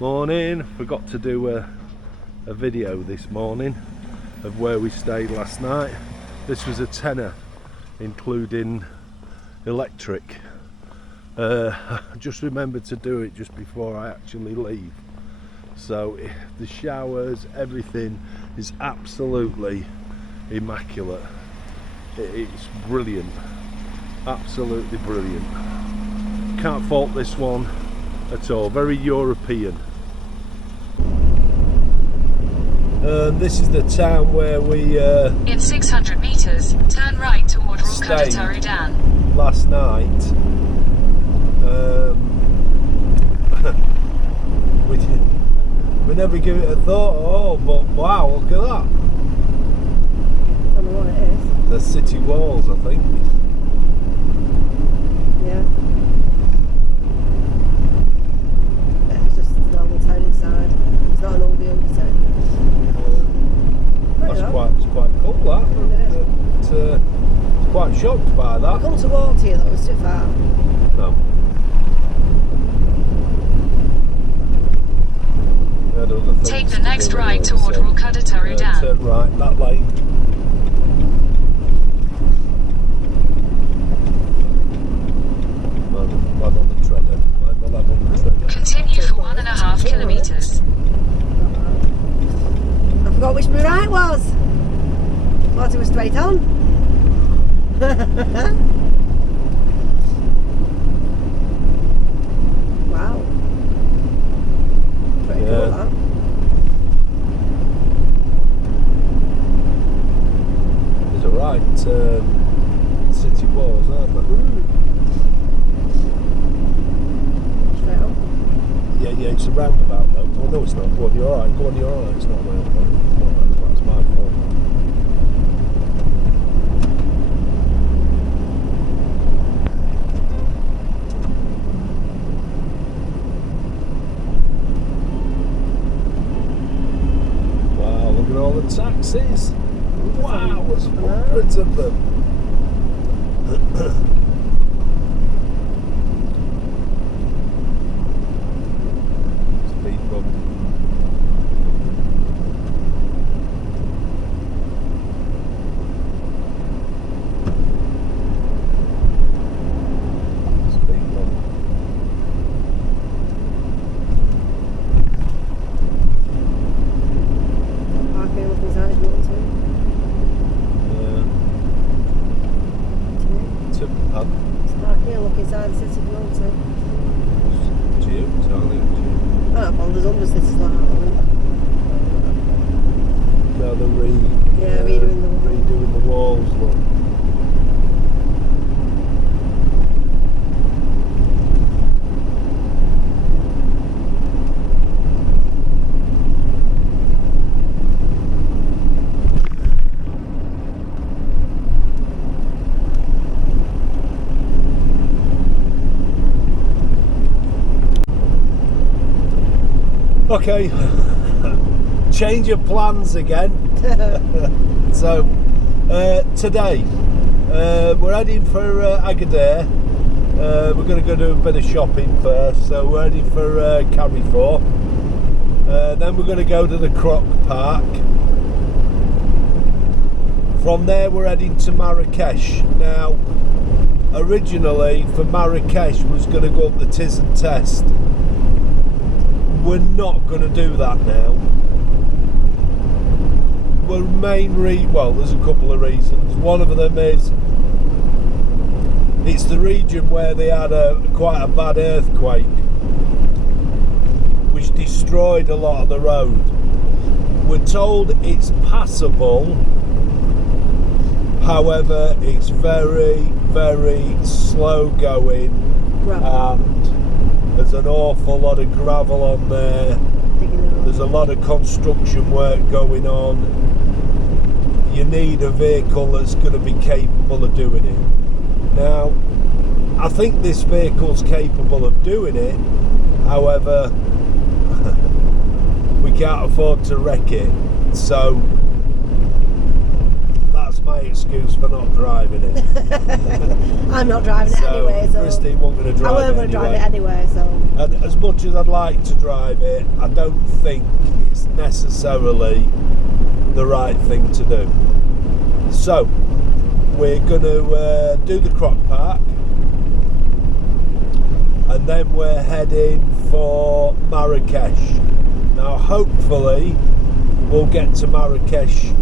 Morning. Forgot to do a video this morning of where we stayed last night. This was a tenner including electric. I just remembered to do it just before I actually leave. So the showers, everything is absolutely immaculate. It's brilliant, absolutely brilliant. Can't fault this one at all. Very European. This is the town where we in 600 meters, turn right toward Crocodile Dam. Last night. We never give it a thought. Oh, but wow, look at that. I don't know what it is. The city walls, I think. Yeah. It's just a normal town inside. It's not an old building town. It's quite cool, that. It's quite shocked by that. I come to walk here though, it's too far. No. Take the next right toward Crocodile Dam. Turn right, that lane. Land on the treader. Continue for 1.5 kilometers. I forgot which my right was. Thought it was straight on. Wow. Pretty cool, that. There's a right city walls, aren't there? Straight on. Yeah, it's a roundabout though. Oh no, it's not. Go on, you're alright. Go on, you're alright. It's not a roundabout. It's not a roundabout. It's my fault. Wow, look at all the taxis. Wow, there's hundreds of them. Speed bump. Speed bump. Park here looking inside if you want to. Park here looking inside the city if you want to. To you, entirely up to you. I don't know, there's hundreds of cities like that, isn't Now they're redoing the walls, look. Okay, change of plans again. So today we're heading for Agadir. We're going to go do a bit of shopping first, so we're heading for Carrefour. Then we're going to go to the Croc Park. From there we're heading to Marrakesh. Now originally for Marrakesh was going to go up the Tis and Test. We're not going to do that now. Well, there's a couple of reasons. One of them is it's the region where they had quite a bad earthquake, which destroyed a lot of the road. We're told it's passable, however, it's very, very slow going, and there's an awful lot of gravel on there. There's a lot of construction work going on. You need a vehicle that's going to be capable of doing it. Now, I think this vehicle's capable of doing it. However, we can't afford to wreck it. So that's my excuse for not driving it. I'm not driving it So anyway, so Christine wasn't going to I drive weren't it going to drive anyway. it anyway, so And as much as I'd like to drive it, I don't think it's necessarily the right thing to do. So we're going to do the Croc Park, and then we're heading for Marrakesh. Now hopefully we'll get to Marrakesh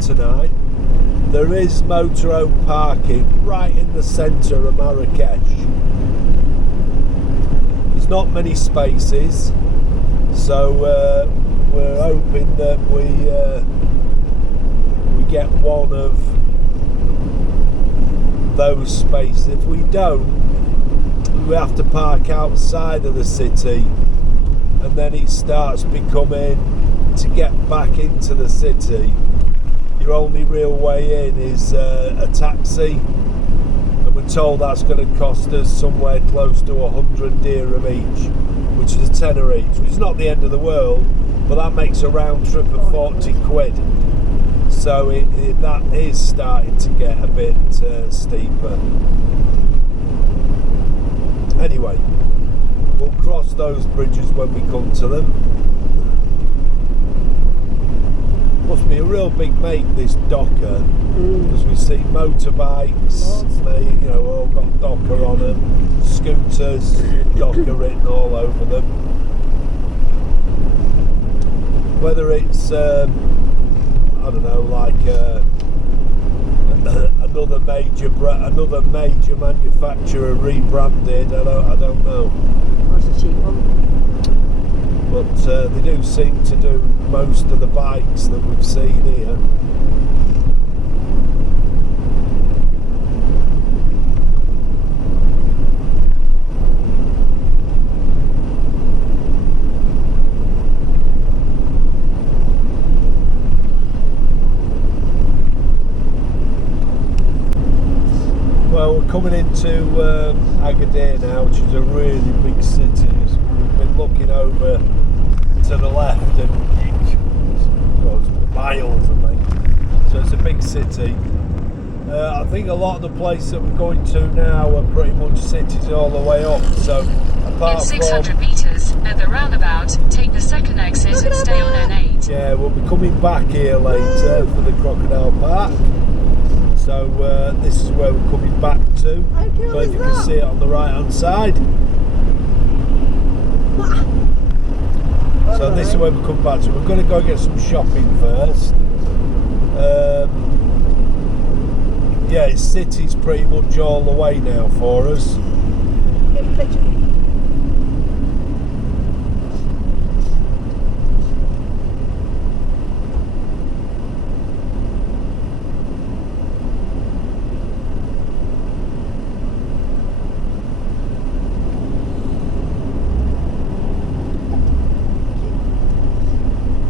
tonight. There is motorhome parking right in the centre of Marrakesh. There's not many spaces, so we're hoping that we get one of those spaces. If we don't, we have to park outside of the city, and then it starts becoming, to get back into the city, your only real way in is a taxi, and we're told that's going to cost us somewhere close to 100 dirham each, which is a tenner each, which is not the end of the world, but that makes a round trip of 40 quid. So that is starting to get a bit steeper. Anyway, we'll cross those bridges when we come to them. Must be a real big make, this Docker, because we see motorbikes, they, all got Docker on them, scooters, Docker written all over them. Whether it's I don't know, like another major manufacturer rebranded, I don't know. that's a cheap one. But they do seem to do most of the bikes that we've seen here. Well, we're coming into Agadir now, which is a really big city. We've been looking over to the left, and it goes miles, I think. So it's a big city. I think a lot of the places that we're going to now are pretty much cities all the way up. So apart In 600 from, meters, at the roundabout, take the second exit and stay on N8. yeah, we'll be coming back here later for the Crocodile Park. So this is where we're coming back to. How cool So is you that? can see it on the right hand side. So this is where we come back to. We're going to go get some shopping first. Yeah, it's city's pretty much all the way now for us. Get a picture.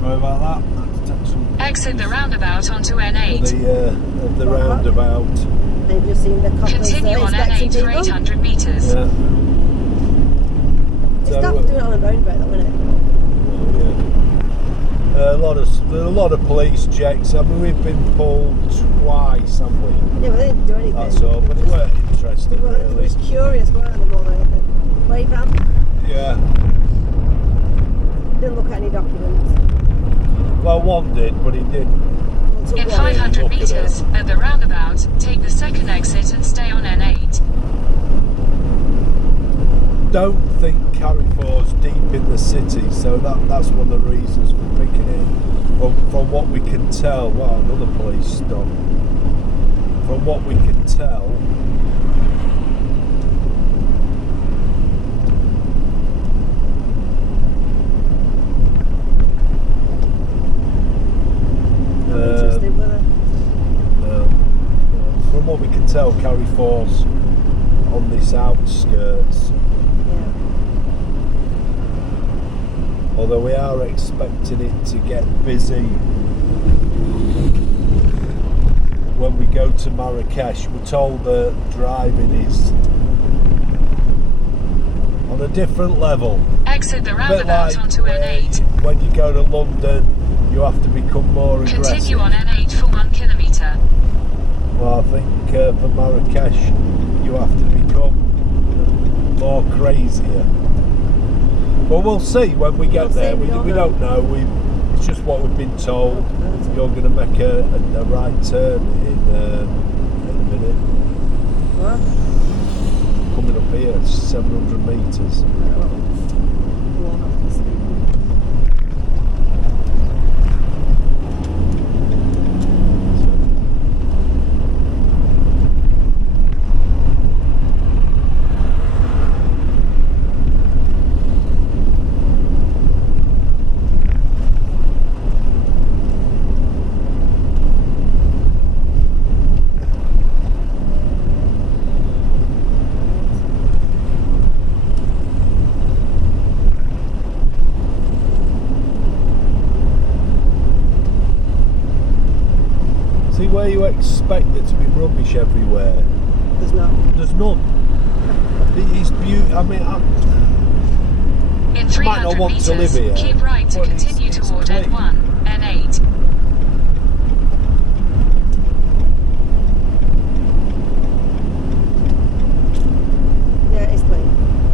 Sorry about that. Exit the roundabout onto N8. The roundabout. They've just seen the coppers Continue on inspecting N8 for people. 800 meters. Yeah. It's So, tough doing it on a roundabout though, isn't it? yeah. A lot of police checks. I mean, we've been pulled twice, haven't we? Yeah, but they didn't do anything. That's all. But they weren't They interested, were really. just curious, weren't they, more than anything? Where you from? Yeah. Didn't look at any documents. Well, one did, but he didn't. Well, to In what? 500 Look at meters, at the roundabout, take the second exit and stay on N8. Don't think Carrefour's deep in the city, so that's one of the reasons for picking it. From what we can tell, well, another police stop. From what we can tell, I'm interested with it. from what we can tell, Carrefour's on this outskirts. Yeah. Although we are expecting it to get busy when we go to Marrakesh. We're told that driving is on a different level. Exit the A bit roundabout like onto N8. when you go to London, you have to become more aggressive. Continue on N8 for 1 kilometer. Well, I think for Marrakesh you have to become more crazier. Well, we'll see when we get there. We don't know. It's just what we've been told. You're going to make a right turn in a minute. What? Coming up here, 700 metres. Walk off the street. See where you expect there to be rubbish everywhere. There's not. There's none. It's beautiful. I mean, In might not 300 want to live meters, here, keep right to but continue it's toward clean. N1, N8. Yeah, it's clean.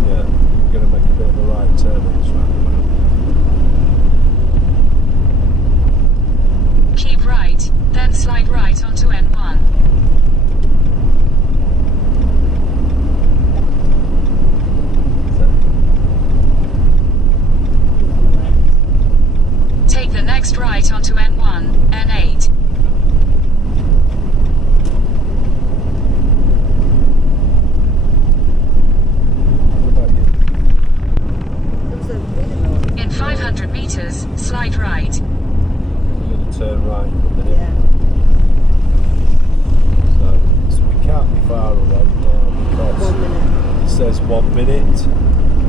yeah, I'm going to make a bit of a right turn in this roundabout. Keep right, then slide right onto N1. Take the next right onto N1, N8. What about you? There was a video. In 500 meters, slide right. We're going to turn right in a minute. Yeah. So we can't be far away now because 1 minute. it says 1 minute.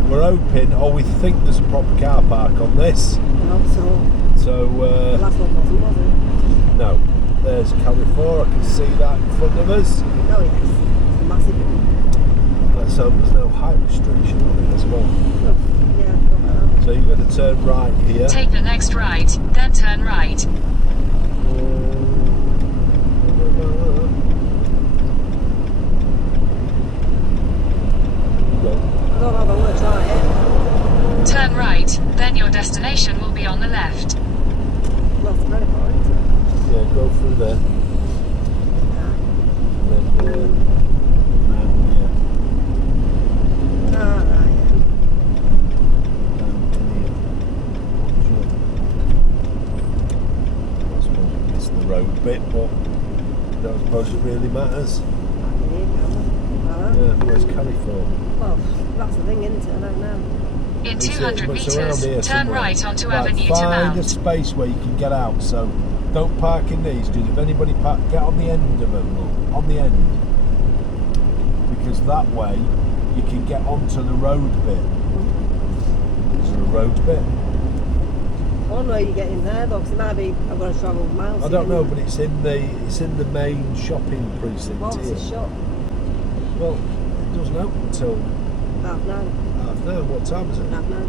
We're hoping, or we think there's a proper car park on this. I hope so. So, The last one wasn't, was it? no, there's Carrefour, I can see that in front of us. Oh yes. It's a massive one. Let's hope there's no height restriction on it as well. Oh, yeah, I forgot about that. So you're going to turn right here. Take the next right, then turn right. I don't know if I want to try it. Turn right, then your destination will be on the left. Not to credit for it, isn't it? Yeah, go through there. And then Ah, right, yeah. down here. I suppose it's the road bit, but I don't suppose it really matters. Yeah, where's Carrefour? Well, that's the thing, isn't it? I don't know. In It's 200 but it's around meters, here turn somewhere. right onto Right, Avenue to find a Mount. space where you can get out. So don't park in these, because if anybody get on the end of them, look, on the end, because that way you can get onto the road bit. Is there a road bit? I don't know how you get in there though, because it might be I've got to travel miles. I to don't get know, in but there. it's in the main shopping precinct Well, here. it's a shop. Well, it doesn't open until 9:30. 9:30. What time is it? 9:30.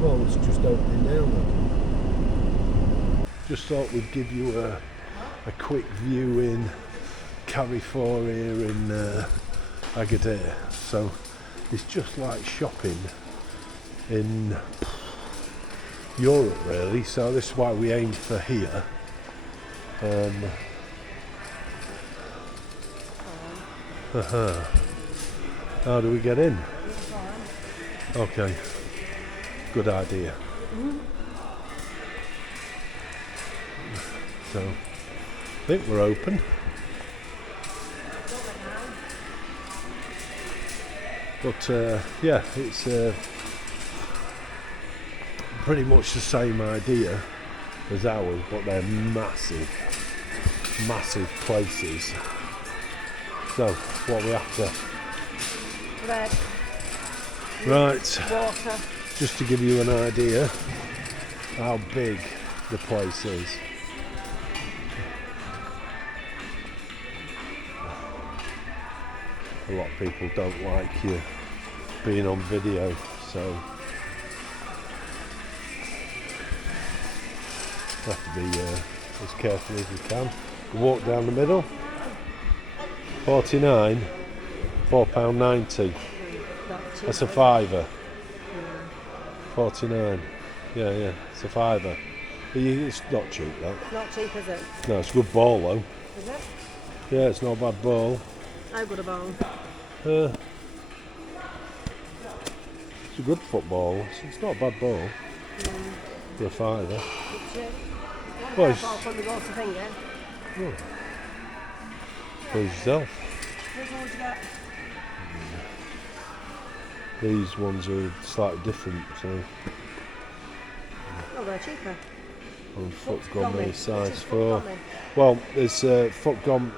Well, it's just opening now then. Just thought we'd give you a quick view in Carrefour here in Agadir. So it's just like shopping in Europe really, so this is why we aimed for here. How do we get in? Okay, good idea. So I think we're open. But yeah, it's pretty much the same idea as ours, but they're massive places. So what we have to Bread, right, water. just to give you an idea how big the place is. A lot of people don't like you being on video, so you have to be as careful as you can. Walk down the middle. 49, £4.90. That's a fiver. 49. Yeah, it's a fiver. But it's not cheap, that. It's not cheap, is it? No, it's a good ball though. Is it? Yeah, it's not a bad ball. How good a ball? It's a good football. It's not a bad ball. For a fiver. Well, it's, Ball from the goal to finger. oh, please yourself. Which one would you get? These ones are slightly different, so Oh, they're cheaper. on foot gummy. gummy Which size is 4. foot gummy? Well, there's foot gum.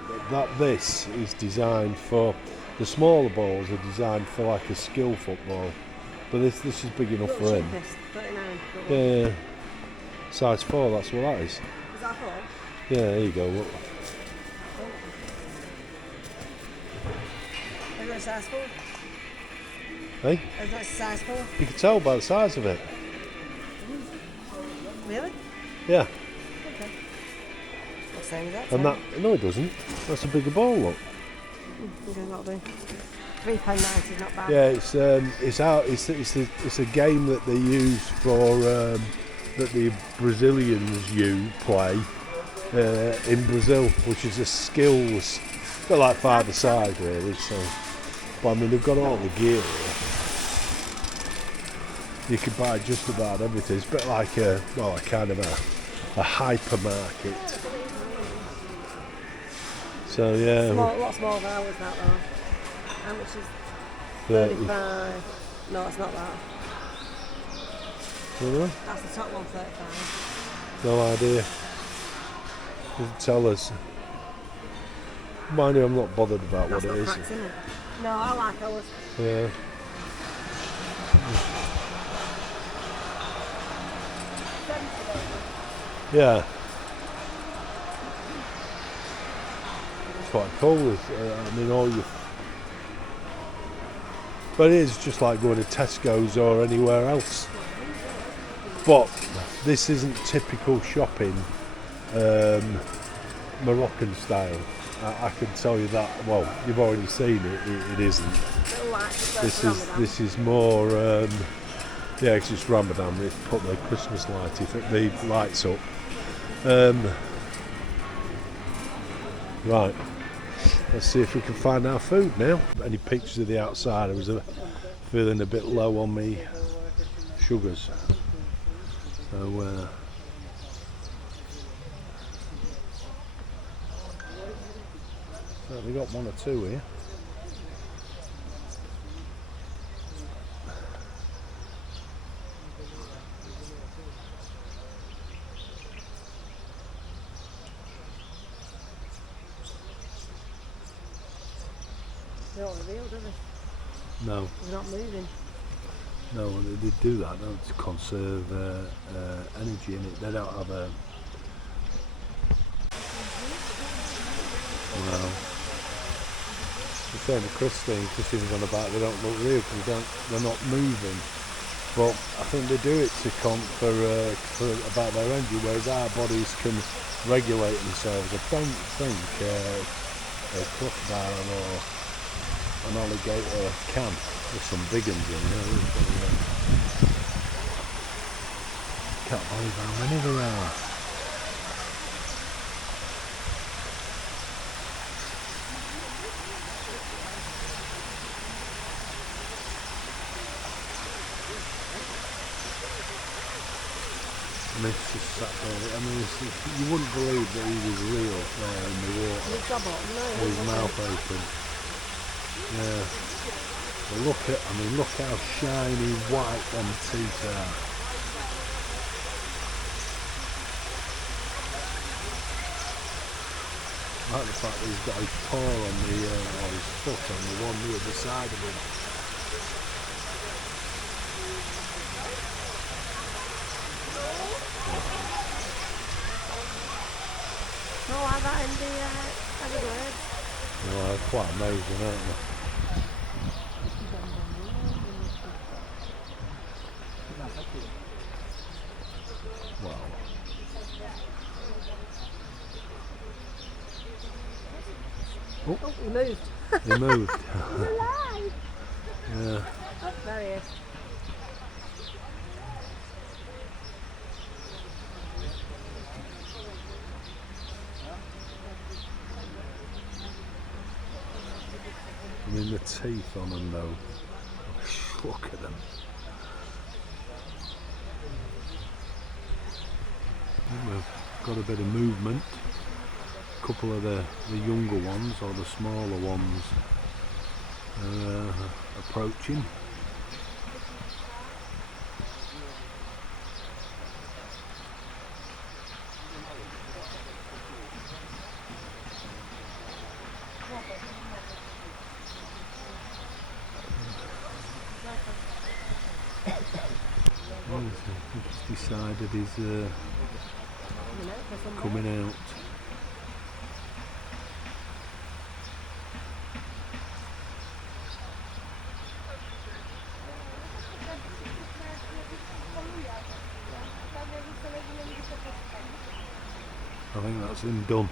This is designed for the smaller balls are designed for like a skill football, but this is big enough for him. Cheapest, 39. Yeah, size 4. That's what that is. Is that 4? Yeah, there you go. Look. Is it a size 4? Hey, Is it a size 4? you can tell by the size of it. Really? Yeah, Okay. What same is that? and that no, it doesn't. That's a bigger ball. Look. Okay, that'll do. £3.90 is not bad. Yeah, it's a game that they use for that the Brazilians play in Brazil, which is a skills, bit like five-a-side really. So, but I mean they've got all the gear here. You can buy just about everything. It's a bit like a kind of a hypermarket. So yeah, A lot smaller than ours, that though. How much is 35? No, it's not that. That's the top one, 35. No idea. Doesn't tell us. Mind you, I'm not bothered about That's what not it is. cracks, isn't it? No, I like ours. Yeah. Yeah. It's quite cool. I mean, all you. But it is just like going to Tesco's or anywhere else. But this isn't typical shopping, Moroccan style. I can tell you that. Well, you've already seen it. It isn't. This is more. Yeah, 'cause it's Ramadan. They put the Christmas the lights up. Right. Let's see if we can find our food now. Any pictures of the outside? I was feeling a bit low on me sugars. So. We got one or two here. They don't reveal, do they? No. They're not moving. No, they do that, don't they, to conserve energy in it. They don't have a. Well, the same with Christine's on about they don't look real because they're not moving. But I think they do it to for about their energy, whereas our bodies can regulate themselves. I don't think a crocodile or an alligator can. There's some big ones in there. Can't believe how many there are. And it's just sat there. I mean, you wouldn't believe that he was real there in the water. With his mouth open. Yeah. But look how shiny white them teeth are. I like the fact that he's got his paw on or his foot on the one near the side of him. No, like that in the Agadir. Well, they're quite amazing, aren't they? Wow. Oh, he moved. He moved. He's alive. Yeah. Oh, there he is. I mean, the teeth on them though. Look at them. We've got a bit of movement. A couple of the younger ones, or the smaller ones, approaching. He's decided he's coming out. I think that's him done.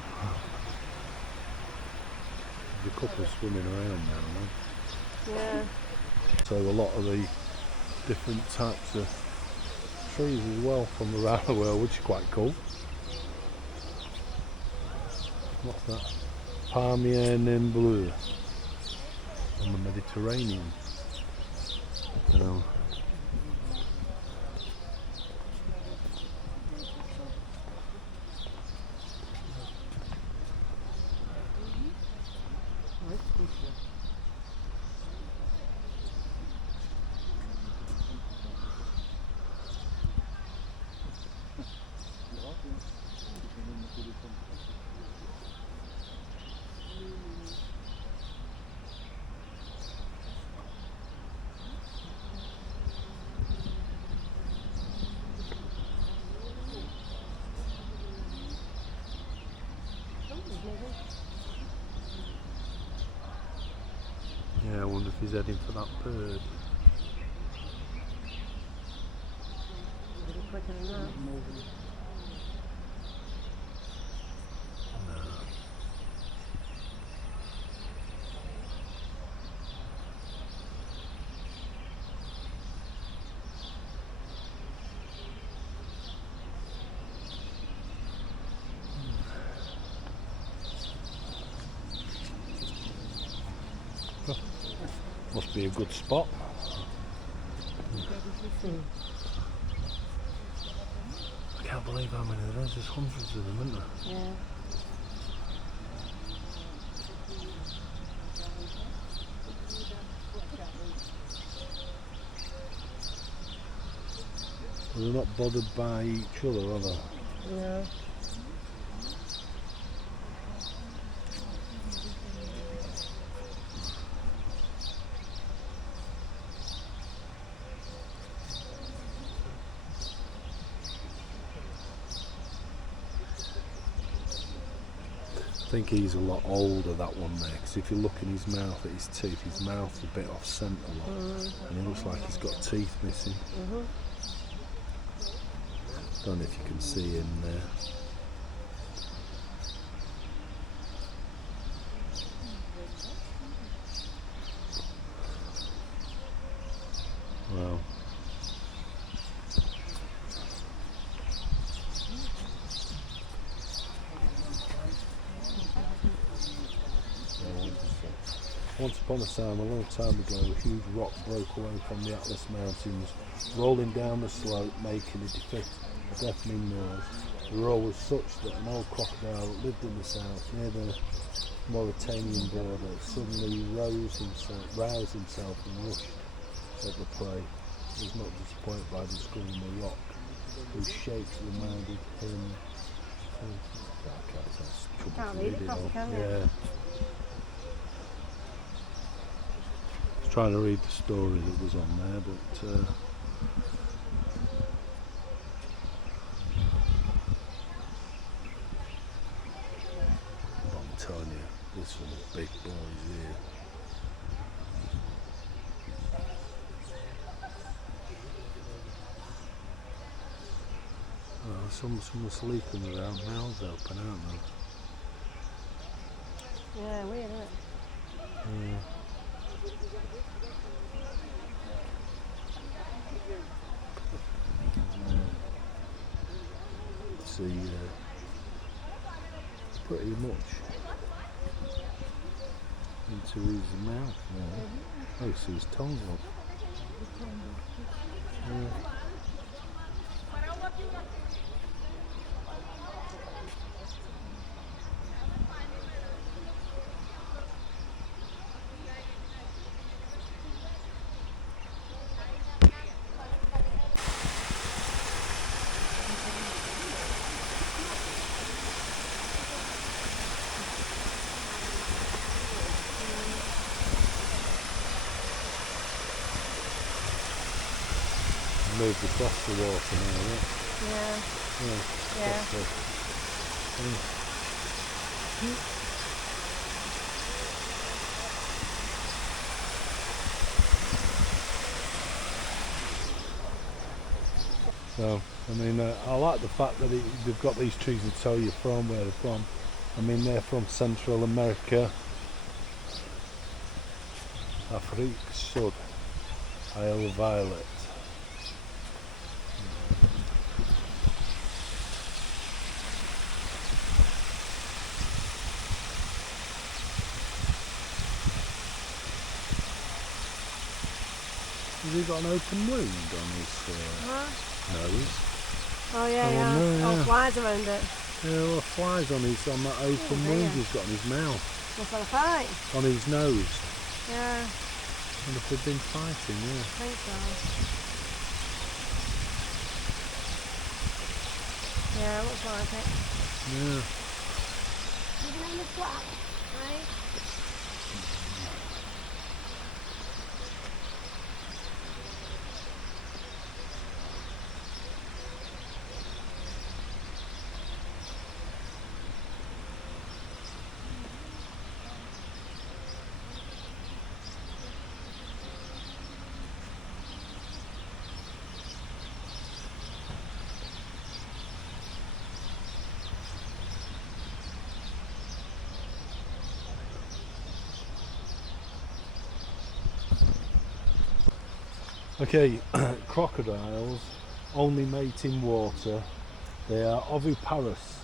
There's a couple swimming around now. Yeah. So a lot of the different types of trees as well from around the world, which is quite cool. What's that? Palmier naine bleu on the Mediterranean. You know. Yeah, I wonder if he's heading for that bird. A little quicker than that. Must be a good spot. I can't believe how many there is. There's hundreds of them, isn't there? Yeah. Well, they're not bothered by each other, are they? Yeah. I think he's a lot older, that one there, because if you look in his mouth at his teeth, his mouth's a bit off centre a lot, and he looks like he's got teeth missing. Don't know if you can see in there. Wow. Once upon a time, a long time ago, a huge rock broke away from the Atlas Mountains, rolling down the slope, making a deafening noise. The roar was such that an old crocodile that lived in the south, near the Mauritanian border, suddenly roused himself and rushed at the prey. He was not disappointed by discovering the rock, whose shapes reminded him. Can't read it properly, can you? Yeah. Trying to read the story that was on there, but I'm telling you, there's some big boys here. Some are sleeping with their mouths open, aren't they? Yeah, weird, isn't it? See, pretty much into his mouth now. Oh, see his tongue up. Moved across the water now, Yeah. yeah. Yeah. So, I mean, I like the fact that they've got these trees to tell you from where they're from. I mean, they're from Central America, Afrique Sud, Isle Violet. Has he got an open wound on his nose? Oh yeah, Oh, yeah. no, Oh, yeah. flies around it. Yeah, well, flies on that open dear. wound he's got in his mouth, Must have a fight. on his nose. Yeah, And if they've been fighting, yeah. I think so. Yeah, looks like it. Yeah. Living on the flat, right? Okay, crocodiles only mate in water. They are oviparous.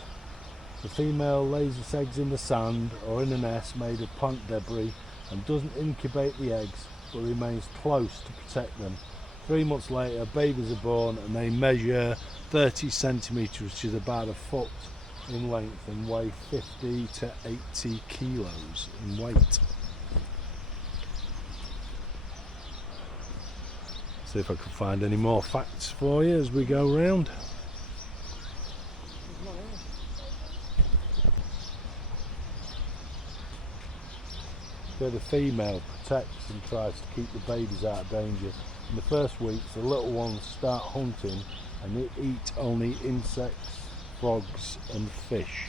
The female lays its eggs in the sand or in a nest made of plant debris and doesn't incubate the eggs but remains close to protect them. 3 months later, babies are born and they measure 30 centimetres, which is about a foot in length, and weigh 50 to 80 kilos in weight. See if I can find any more facts for you as we go round. So the female protects and tries to keep the babies out of danger. In the first weeks, the little ones start hunting and they eat only insects, frogs and fish.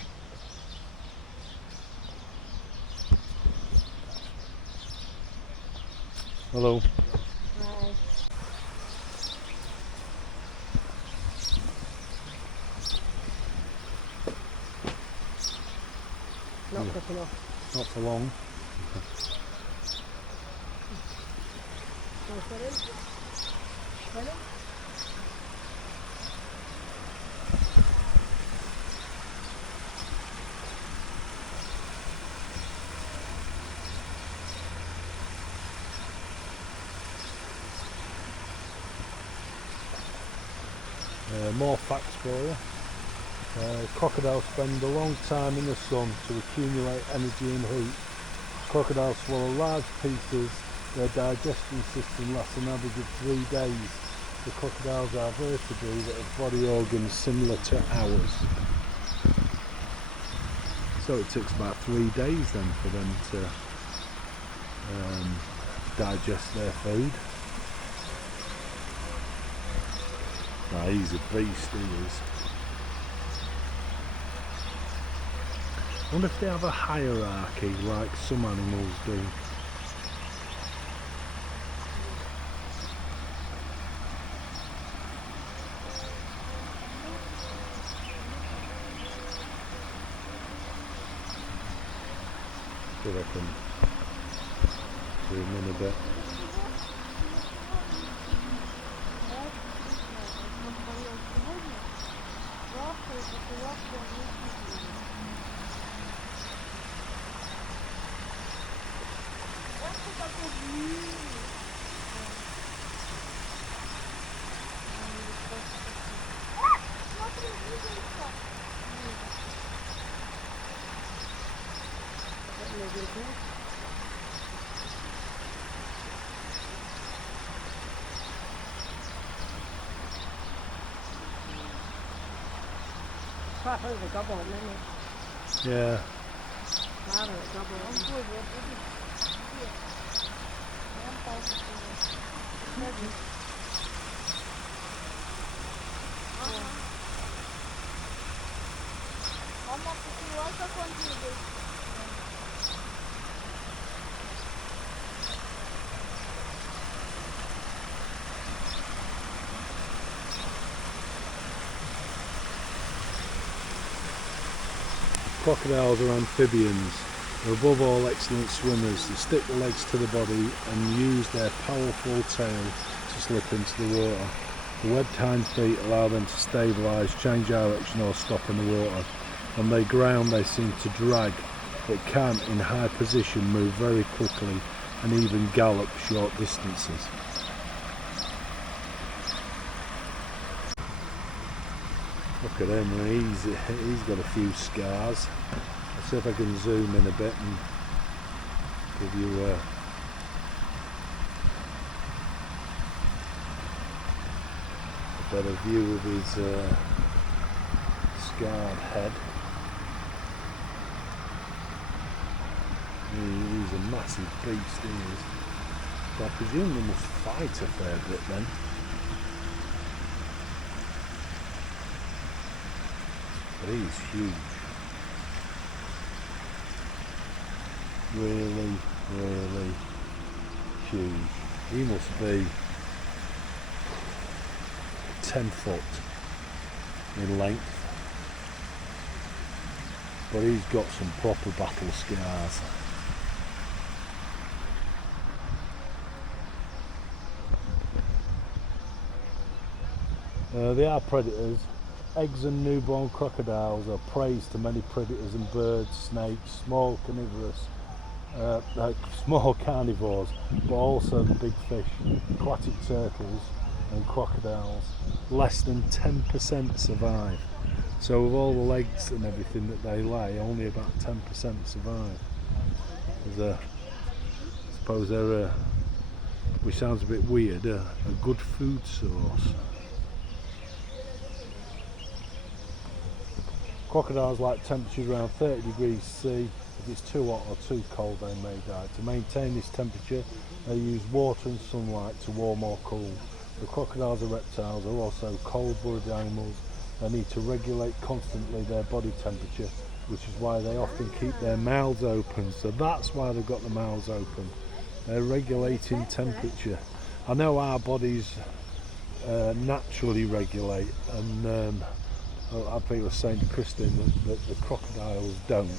Hello. Right. Not quick enough. Not for long. Can we put in? Put in? More facts for you. Crocodiles spend a long time in the sun to accumulate energy and heat. Crocodiles swallow large pieces. Their digestion system lasts an average of 3 days. The crocodiles are vertebrates that have body organs similar to ours. So it takes about 3 days then for them to digest their food. Ah, he's a beast, he is. I wonder if they have a hierarchy like some animals do. See if I can zoom in a bit. Quite hard to gobble, isn't it? Yeah. Louder at gobble. Crocodiles are amphibians. They're above all excellent swimmers. They stick their legs to the body and use their powerful tail to slip into the water. The webbed hind feet allow them to stabilise, change direction or stop in the water. On the ground they seem to drag, but can in high position move very quickly and even gallop short distances. Look at him, he's got a few scars. Let's see if I can zoom in a bit and give you a better view of his scarred head. He's a massive beast, he is. So I presume they must fight a fair bit then. But he's huge. Really, really huge. He must be 10 foot in length. But he's got some proper battle scars. They are predators. Eggs and newborn crocodiles are prey to many predators and birds, snakes, small carnivores, but also big fish, aquatic turtles and crocodiles. Less than 10% survive. So with all the legs and everything that they lay, only about 10% survive. I suppose they're, which sounds a bit weird, a good food source. Crocodiles like temperatures around 30 degrees C. If it's too hot or too cold, they may die. To maintain this temperature, they use water and sunlight to warm or cool. The crocodiles and reptiles are also cold-blooded animals. They need to regulate constantly their body temperature, which is why they often keep their mouths open. So that's why they've got the mouths open. They're regulating temperature. I know our bodies naturally regulate, and I think I was saying to Christine that the crocodiles don't.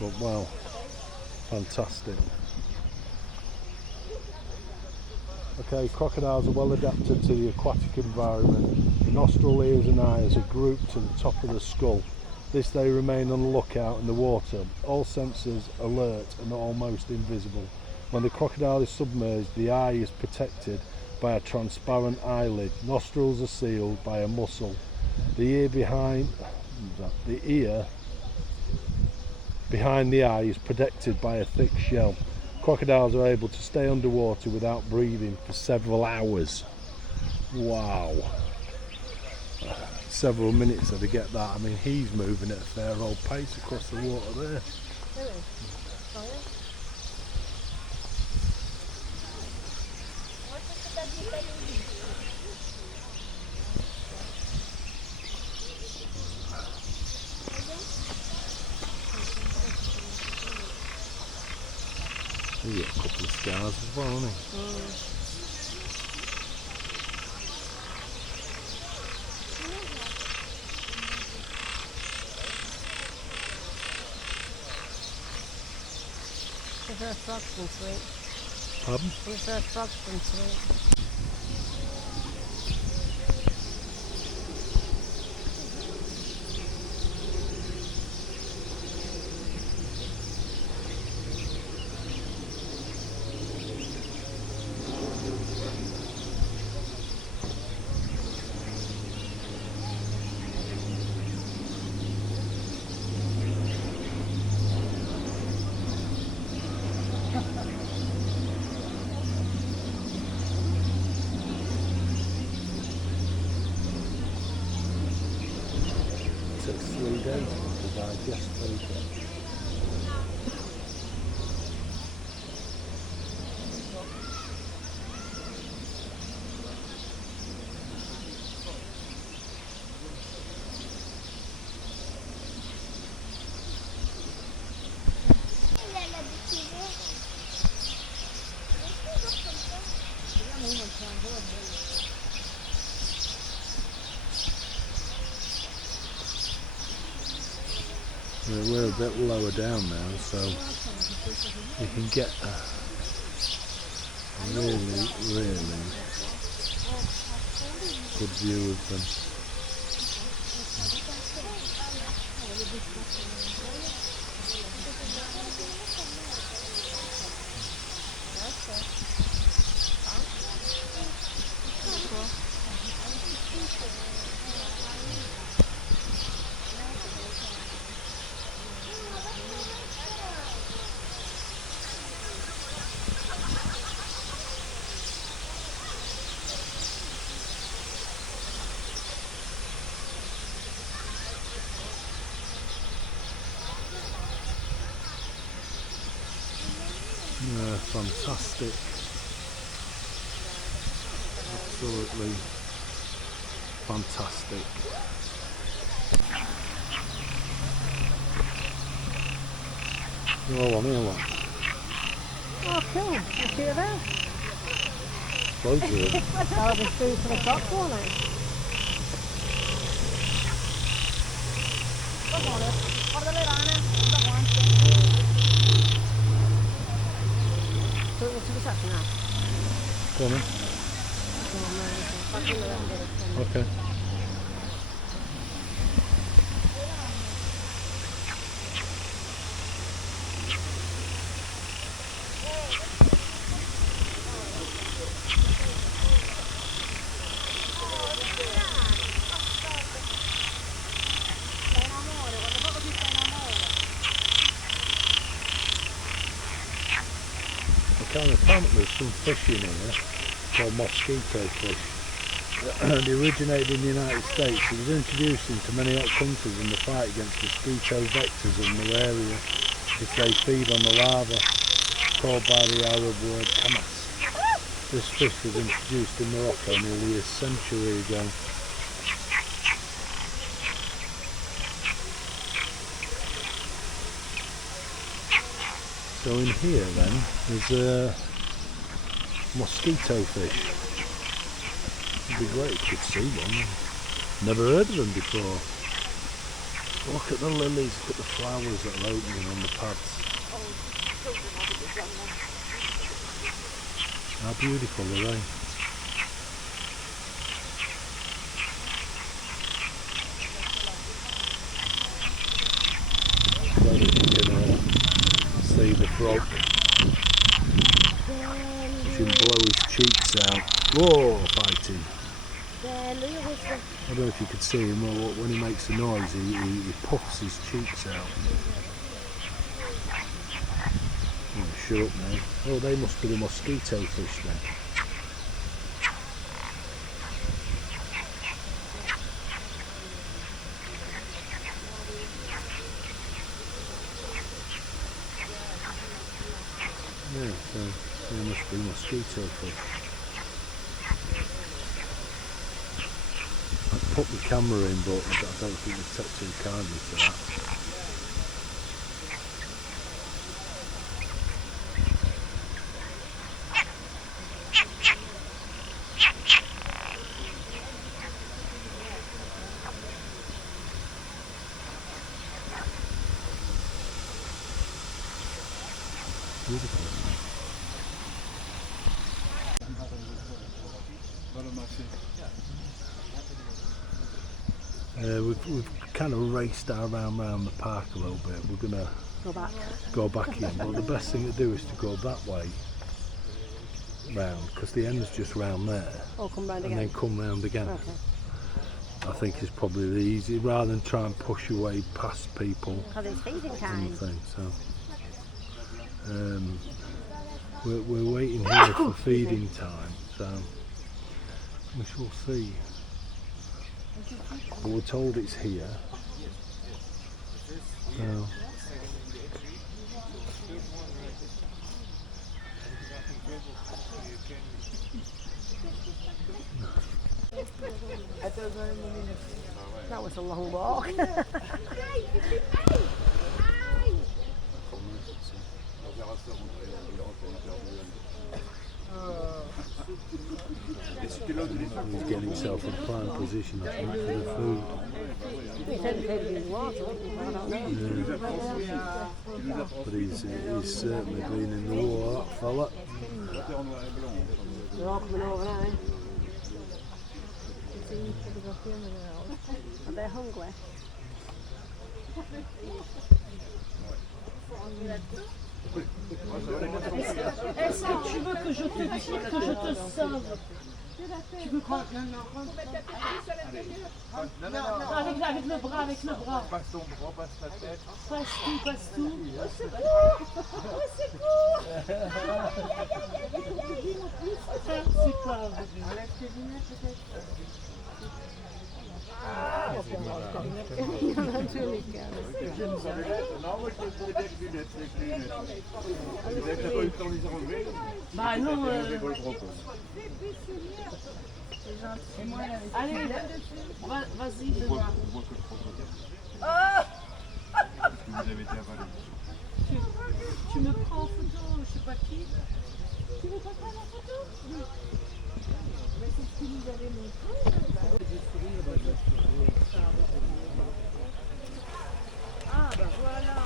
But well, fantastic. Okay, crocodiles are well adapted to the aquatic environment. The nostril, ears and eyes are grouped to the top of the skull. This they remain on the lookout in the water. All senses alert and almost invisible. When the crocodile is submerged, the eye is protected by a transparent eyelid. Nostrils are sealed by a muscle. The ear behind the eye is protected by a thick shell. Crocodiles are able to stay underwater without breathing for several hours. Wow. Several minutes to get that. I mean, he's moving at a fair old pace across the water there. Really? Oh, yeah. He's got a couple of scars as well, hasn't he? first frog's been sweet. Pardon? The first frog's been sweet. It takes 3 days to digest food. We're a bit lower down now, so you can get a really good view of them. Fantastic, absolutely fantastic. You're all on here, what? Oh, cool. You see it there? Loads of them. That'll be food for the crocs, won't it? So what's the reception now? Go on then. Okay. Apparently there's some fish in here called mosquito fish. They originated in the United States. It was introduced into many hot countries in the fight against mosquito vectors and malaria if they feed on the larva, called by the Arab word kamas. This fish was introduced in Morocco nearly a century ago. So in here then, there's a mosquito fish. It'd be great if you could see one. Never heard of them before. Look at the lilies, look at the flowers that are opening on the pads. How beautiful are they? Well, you can see the frog. You can blow his cheeks out. Whoa, fighting. I don't know if you could see him, when he makes a noise he puffs his cheeks out. Oh, shut up now. Oh, they must be the mosquito fish then. Yeah, so they must be mosquito fish. I put the camera in, but I don't think they take too kindly for that. Beautiful. We've kind of raced around the park a little bit. We're gonna go back in, but the best thing to do is to go that way round, because the end's just round there. Or come round and again. then come round again. Okay. I think it's probably the easy, rather than try and push your way past people. Because it's feeding And time. thing, so we're waiting here for feeding time, so we shall see. But we're told it's here. So That was a long walk. he's getting himself in a prime position, I think, for the food. We said we paid his water. I don't know. But he's certainly been in the water, that fella. They're all coming over now. Are they hungry? Est-ce que tu veux que je te tire, que je te sauve? Tu veux prendre... Non, avec le bras, avec le bras. Passe ton bras, passe ta tête. Passe tout. C'est pas vrai. That's really good. Non, moi je peux trouver des lunettes, les lunettes. Peut-être t'as pas eu le temps de les enlever. Bah non, C'est pas le gros coup. allez, vas-y, On voit dedans. que le crocodile. Parce que vous avez été avalé. Tu me prends en photo, je sais pas qui. Tu veux pas prendre en photo? Oui. Mais c'est ce que vous avez montré. Ah bah voilà.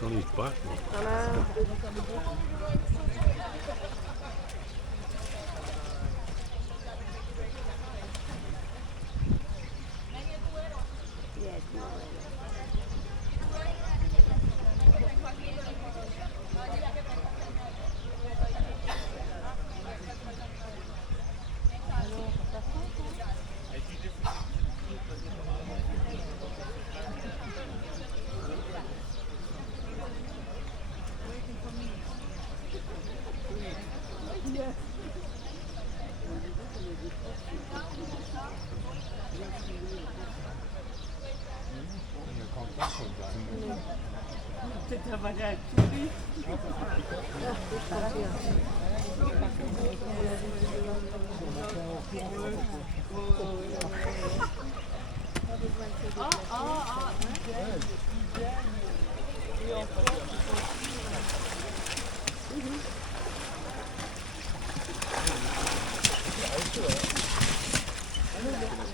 On his back. I know. Yes, no. Peut-être avalé à tout prix.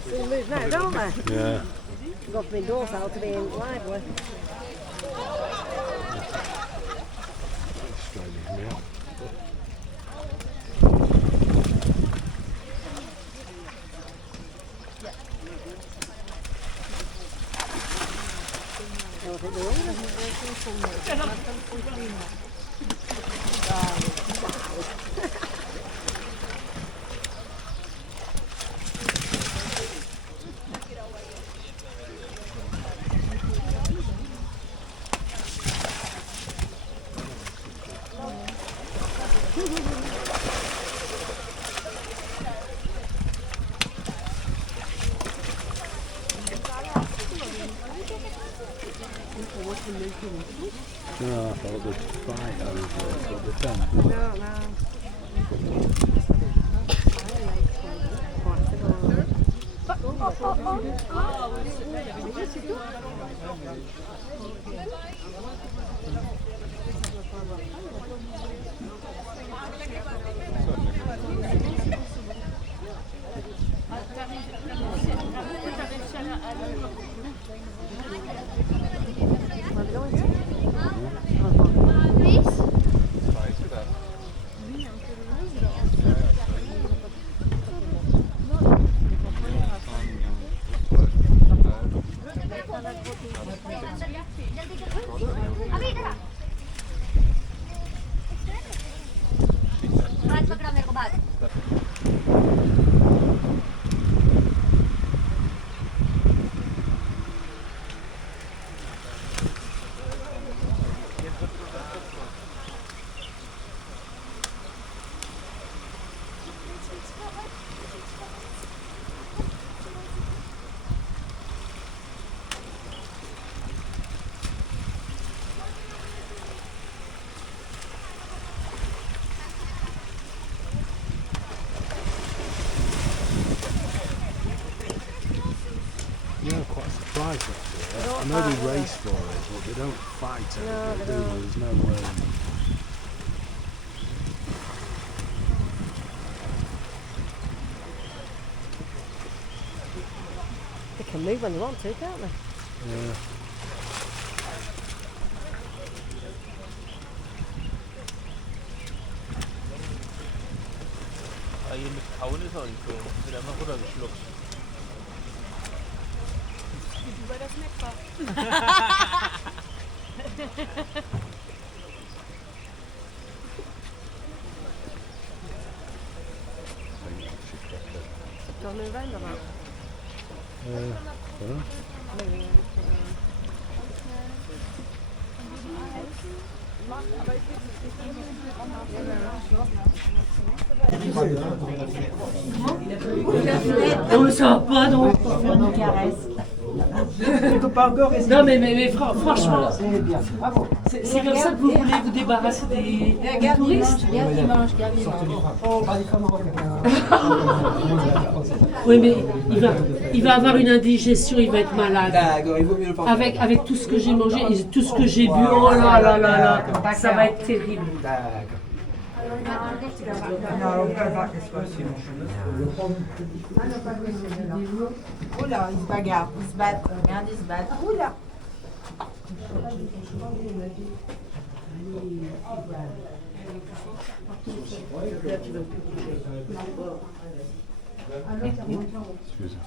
They move now, don't they? Yeah. Go from indoors out to being lively. Australian, yeah. I think they're No, I thought they'd fight over it, but they don't. No, no. Yeah, I'm quite surprised actually. I know they race for it, but they don't fight over it, do they? There's no They can move when they want to, can't they? yeah. Hier mit Kauen ist auch nicht so. Wird einfach runtergeschluckt. Wie bei der Snackbar. Don't move around about. On sort pas donc. Non mais franchement, c'est comme ça que vous voulez vous débarrasser des touristes. Oui mais il va avoir une indigestion, il va être malade. Avec tout ce que j'ai mangé et tout ce que j'ai bu, oh là là là là, ça va être terrible. Oula, ils se bagarrent, ils se battent, regarde, ils se battent. Oula. Excusez.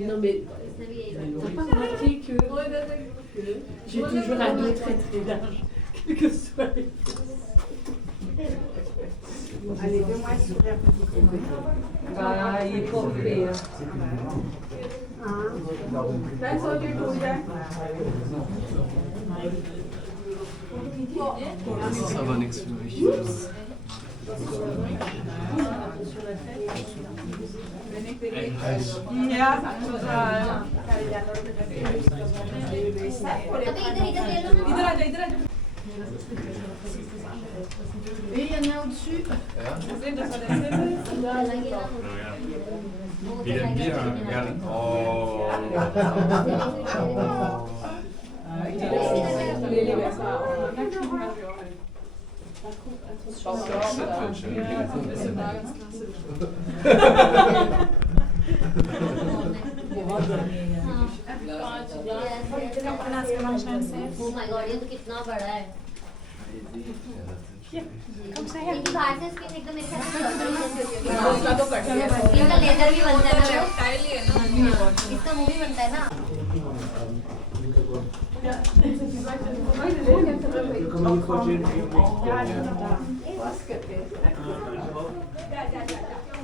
Non mais t'as pas remarqué que j'ai toujours un dos très très large, quel que soit les Allez, donne-moi un sourire, petit bébé. Ah, il est complet. Das ist aber nichts für mich. Ja, total. Et il y en a au-dessus. Il aime bien, regarde. Oh. Oh my god, ये तो कितना बड़ा है। इनकी बाहर से skin एकदम मेरे ख्याल से इनका लेदर भी बनता है ना, इसका मुंह भी बनता है ना।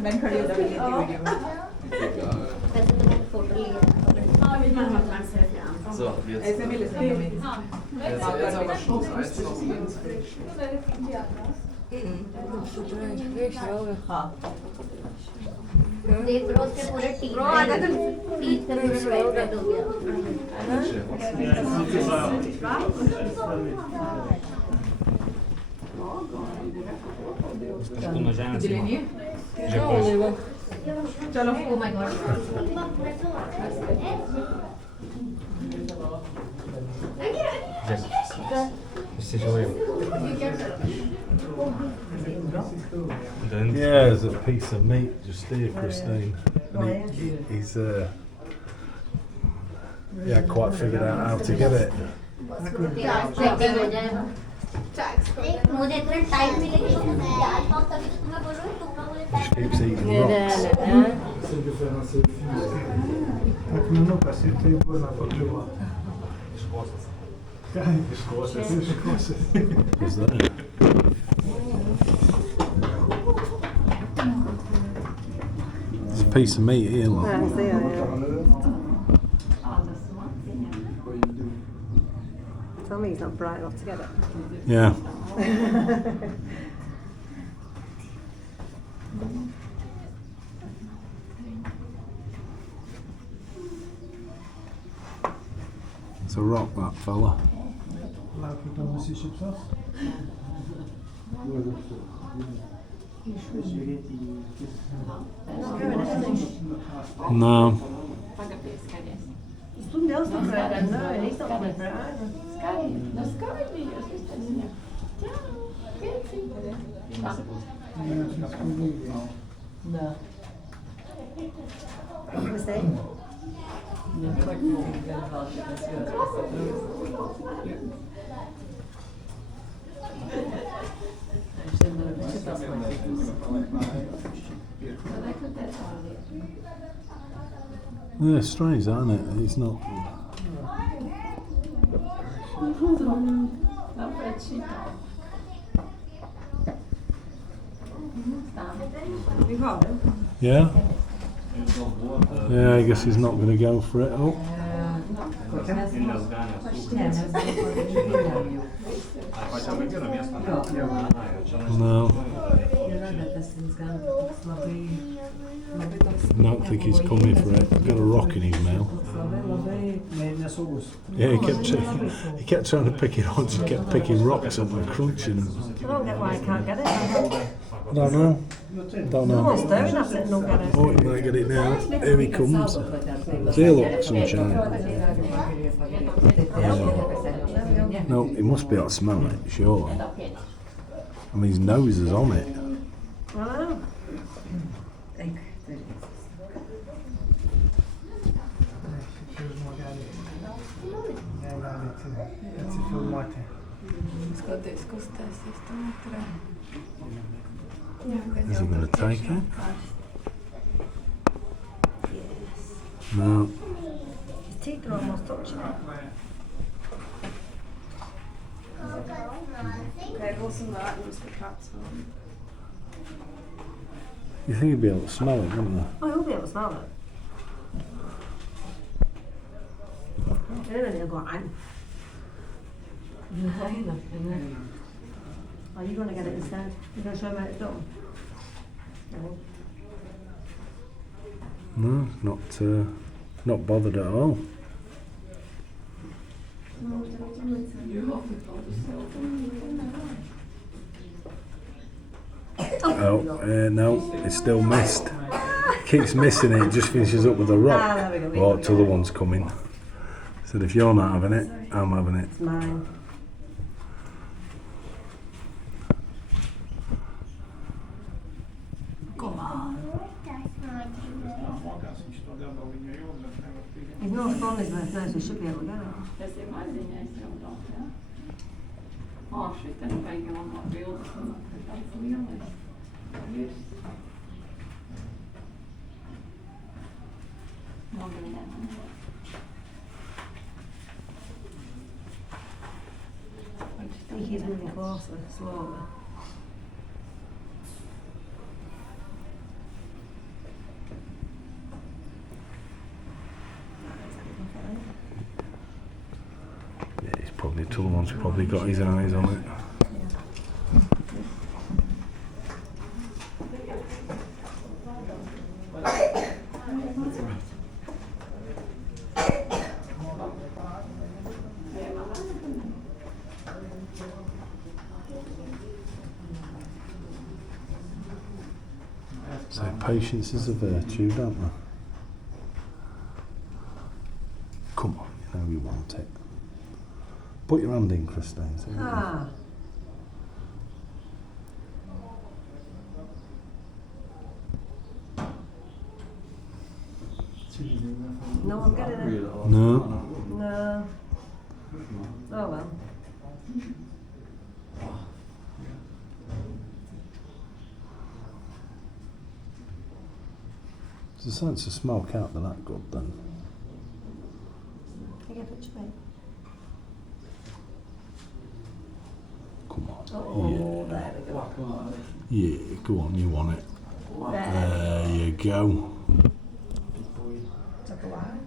Ben खड़ी हो जाऊंगी वीडियो में फोटो लिया So, jetzt. ऐसे भी ले सकते हैं Jetzt aber schon. Jetzt noch links. हाँ देख रोज के पूरे टीथ टीथ का पूरा रेड हो गया Зелени? चलो Oh my god. Yeah, there's a piece of meat just here, Christine. And he's quite figured out how to get it. मुझे इतना टाइम मिलेगा आज पाँव तभी तो तुम्हें बोल रही हूँ तुम मुझे Just keeps eating rocks. Who's that? There's a piece of meat here, look. Tell me he's not bright enough to get it. Yeah. It's a rock, that fella. No. Somebody else looks like that now, and he's not going for it either. Да. Mistake. Yeah, strange, isn't it? It's not. Yeah? Yeah, I guess he's not going to go for it. Oh. No. I don't think he's coming for it. He's got a rock in his mouth. Yeah, he kept trying to pick it on, just kept picking rocks up and crunching them. I don't get why I can't get it. Don't know. Don't know. Almost staring at it and not get it. Oh, he might get it now. Here he comes. See, look, sunshine. Yeah. No, he must be able to smell it, sure. I mean, his nose is on it. I know. Is he going to take it? No. His teeth are almost touching it. Okay, what's in that? What's the cat's on? You think he'd be able to smell it, wouldn't he? Oh, he'll be able to smell it. He'll go on. Are you going to get it instead? You're going to show him how it's done? No, not bothered at all. Oh, no, it's still missed. Keeps missing it, just finishes up with a rock. Oh, t'other one's coming. Said if you're not having it, I'm having it. It's mine. Come on. If no phone is left now, so we should be able to get it. I think he's moving closer, slowly. The other one's probably got his eyes on it. So patience is a virtue, don't they? Come on, you know you want it. Put your hand in, Christine. Ah. No, I'm getting it. No. No. Oh well. There's a sense of smoke out there that good then. Can I get a picture, mate? Come on. Oh, there we go. Yeah, go on, you want it. There you go. Took a while.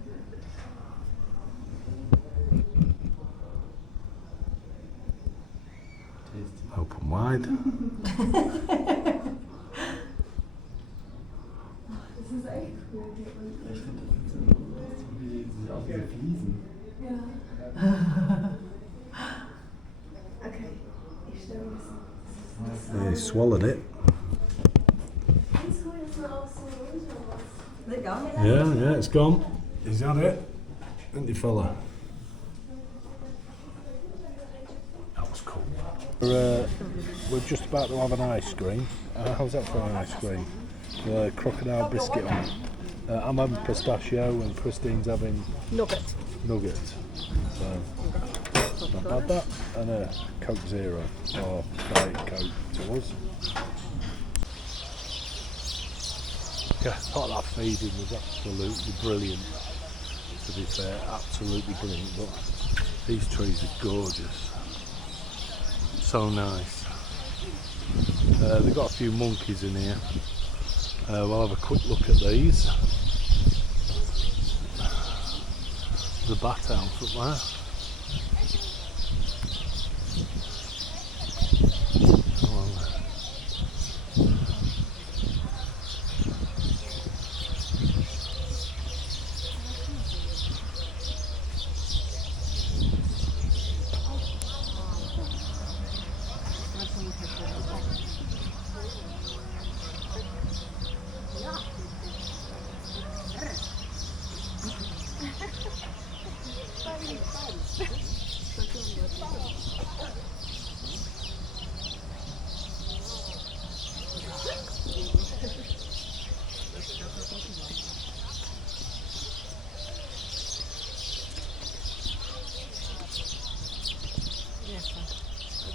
Open wide. Okay. They swallowed it. Is it gone? Yeah, it's gone. He's had it. Isn't he, fella? That was cool. We're just about to have an ice cream. How's that for an ice cream? The crocodile biscuit on it. I'm having pistachio and Christine's having Nugget. nugget. So, not bad that. And a Coke Zero or Diet Coke to us. Yeah, I thought that feeding was absolutely brilliant. To be fair, absolutely brilliant. But these trees are gorgeous. So nice. They've got a few monkeys in here. We'll have a quick look at these. The bat house up there.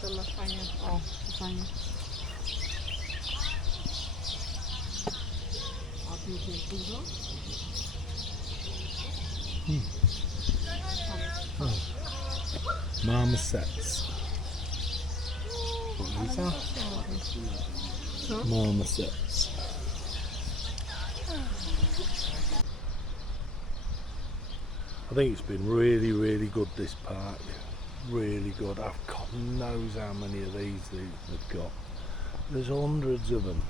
To masz fajnie. O, to fajnie. A tu jest dużo? Marmosets. What is that? Marmosets. I think it's been really, really good, this park. Really good. God knows how many of these they've got. There's hundreds of them.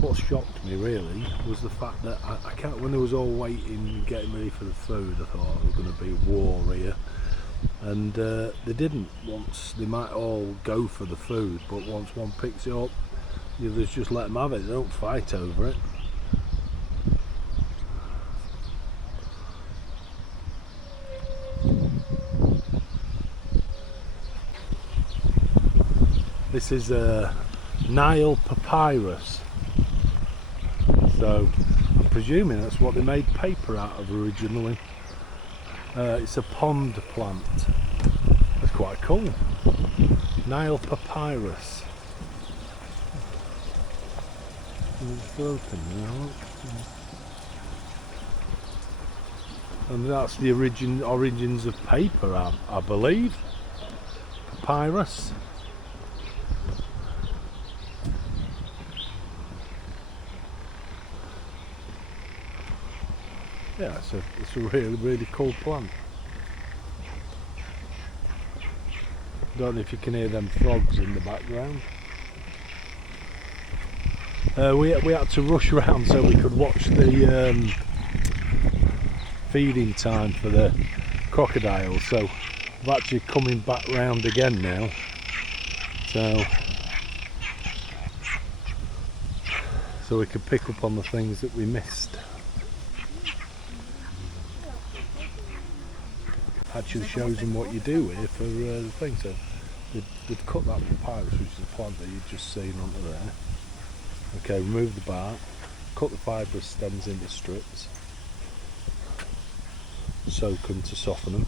What shocked me really was the fact that I can't, when they was all waiting, getting ready for the food, I thought it was going to be war here. And they didn't. Once they might all go for the food, but once one picks it up, the others just let them have it. They don't fight over it. This is a Nile papyrus, so I'm presuming that's what they made paper out of originally. It's a pond plant. That's quite cool. Nile papyrus. It's open now. And that's the origins of paper, I believe. Papyrus. Yeah, it's a really cool plant. Don't know if you can hear them frogs in the background. We had to rush around so we could watch the feeding time for the crocodile, so we're actually coming back round again now, so we could pick up on the things that we missed. Actually shows them what you do here for the thing. So they've cut that papyrus, which is a plant that you've just seen onto there. Okay, remove the bark, cut the fibrous stems into strips, soak them to soften them.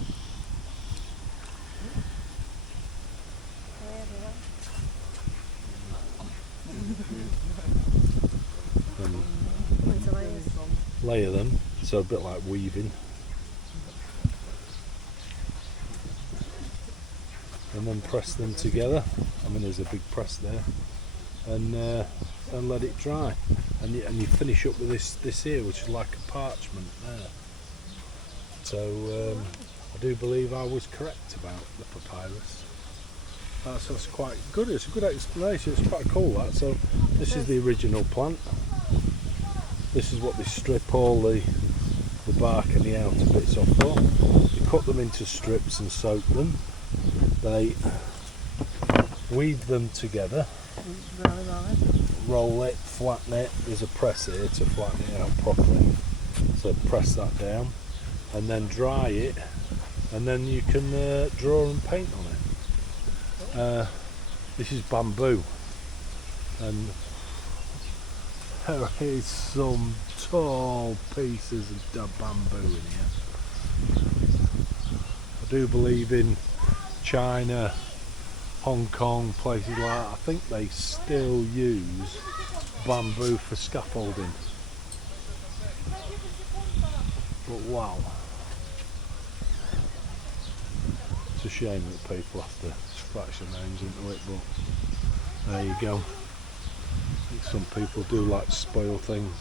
Layer them, so a bit like weaving. And then press them together. I mean, there's a big press there, and let it dry. And you finish up with this here, which is like a parchment there. So I do believe I was correct about the papyrus. That's quite good. It's a good explanation. It's quite cool that. So this is the original plant. This is what they strip all the bark and the outer bits off for. You cut them into strips and soak them. They weave them together, roll it, flatten it. There's a press here to flatten it out properly. So press that down and then dry it, and then you can draw and paint on it. This is bamboo, and there is some tall pieces of bamboo in here. I do believe in China, Hong Kong, places like that, I think they still use bamboo for scaffolding. But wow, it's a shame that people have to scratch their names into it, but there you go. I think some people do like to spoil things,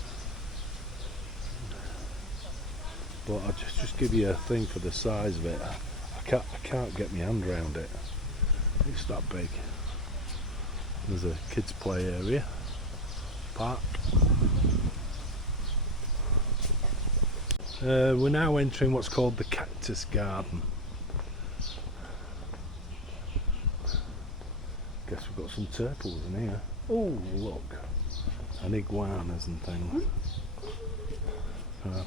but I'll just give you a thing for the size of it. I can't get my hand around it. It's that big. There's a kids' play area, park. We're now entering what's called the cactus garden. Guess we've got some turtles in here. Oh look, and iguanas and things.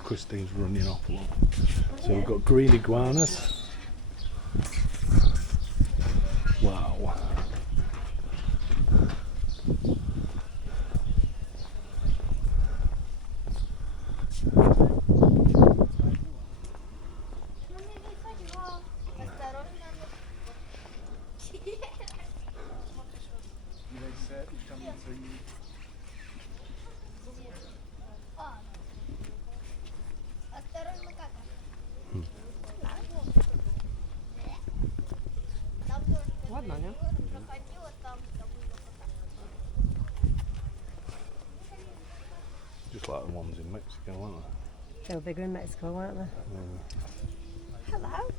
Christine's running off. Look. So we've got green iguanas. Wow. Just like the ones in Mexico, aren't they? They were bigger in Mexico, weren't they? Yeah. Hello.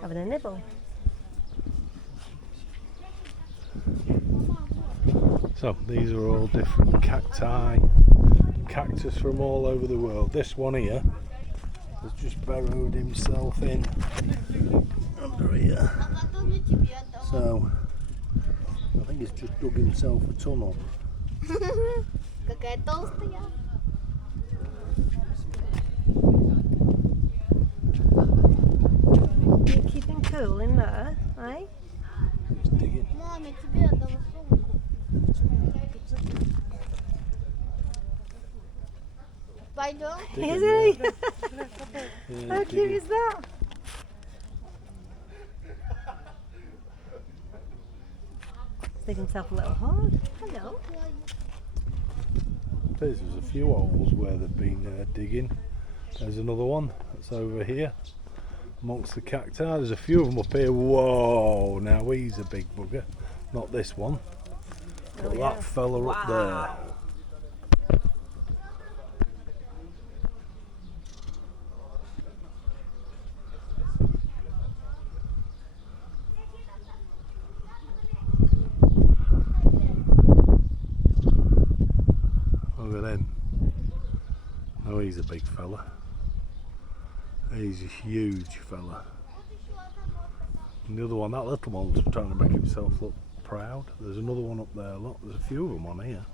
Having a nibble. So these are all different cacti, cactus from all over the world. This one here has just burrowed himself in under here. So I think he's just dug himself a tunnel. You're keeping cool in there, eh? He's digging. Is he? Yeah, How cute is that? He's digging himself a little hole. Hello. There's a few holes where they've been digging. There's another one that's over here amongst the cacti. There's a few of them up here. Whoa, now he's a big bugger. Not this one. Got that fella up there. Look at him. Oh, he's a big fella. He's a huge fella. And the other one, that little one's trying to make himself look proud. There's another one up there. Look, there's a few of them on here.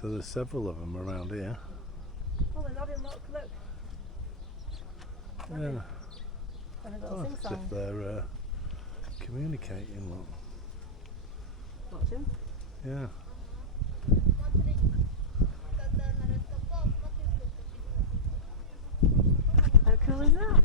So there's several of them around here. Oh, they're nodding, look. Yeah. And a little Oh, sing as if song. they're communicating, look. Watching. Yeah. How cool is that?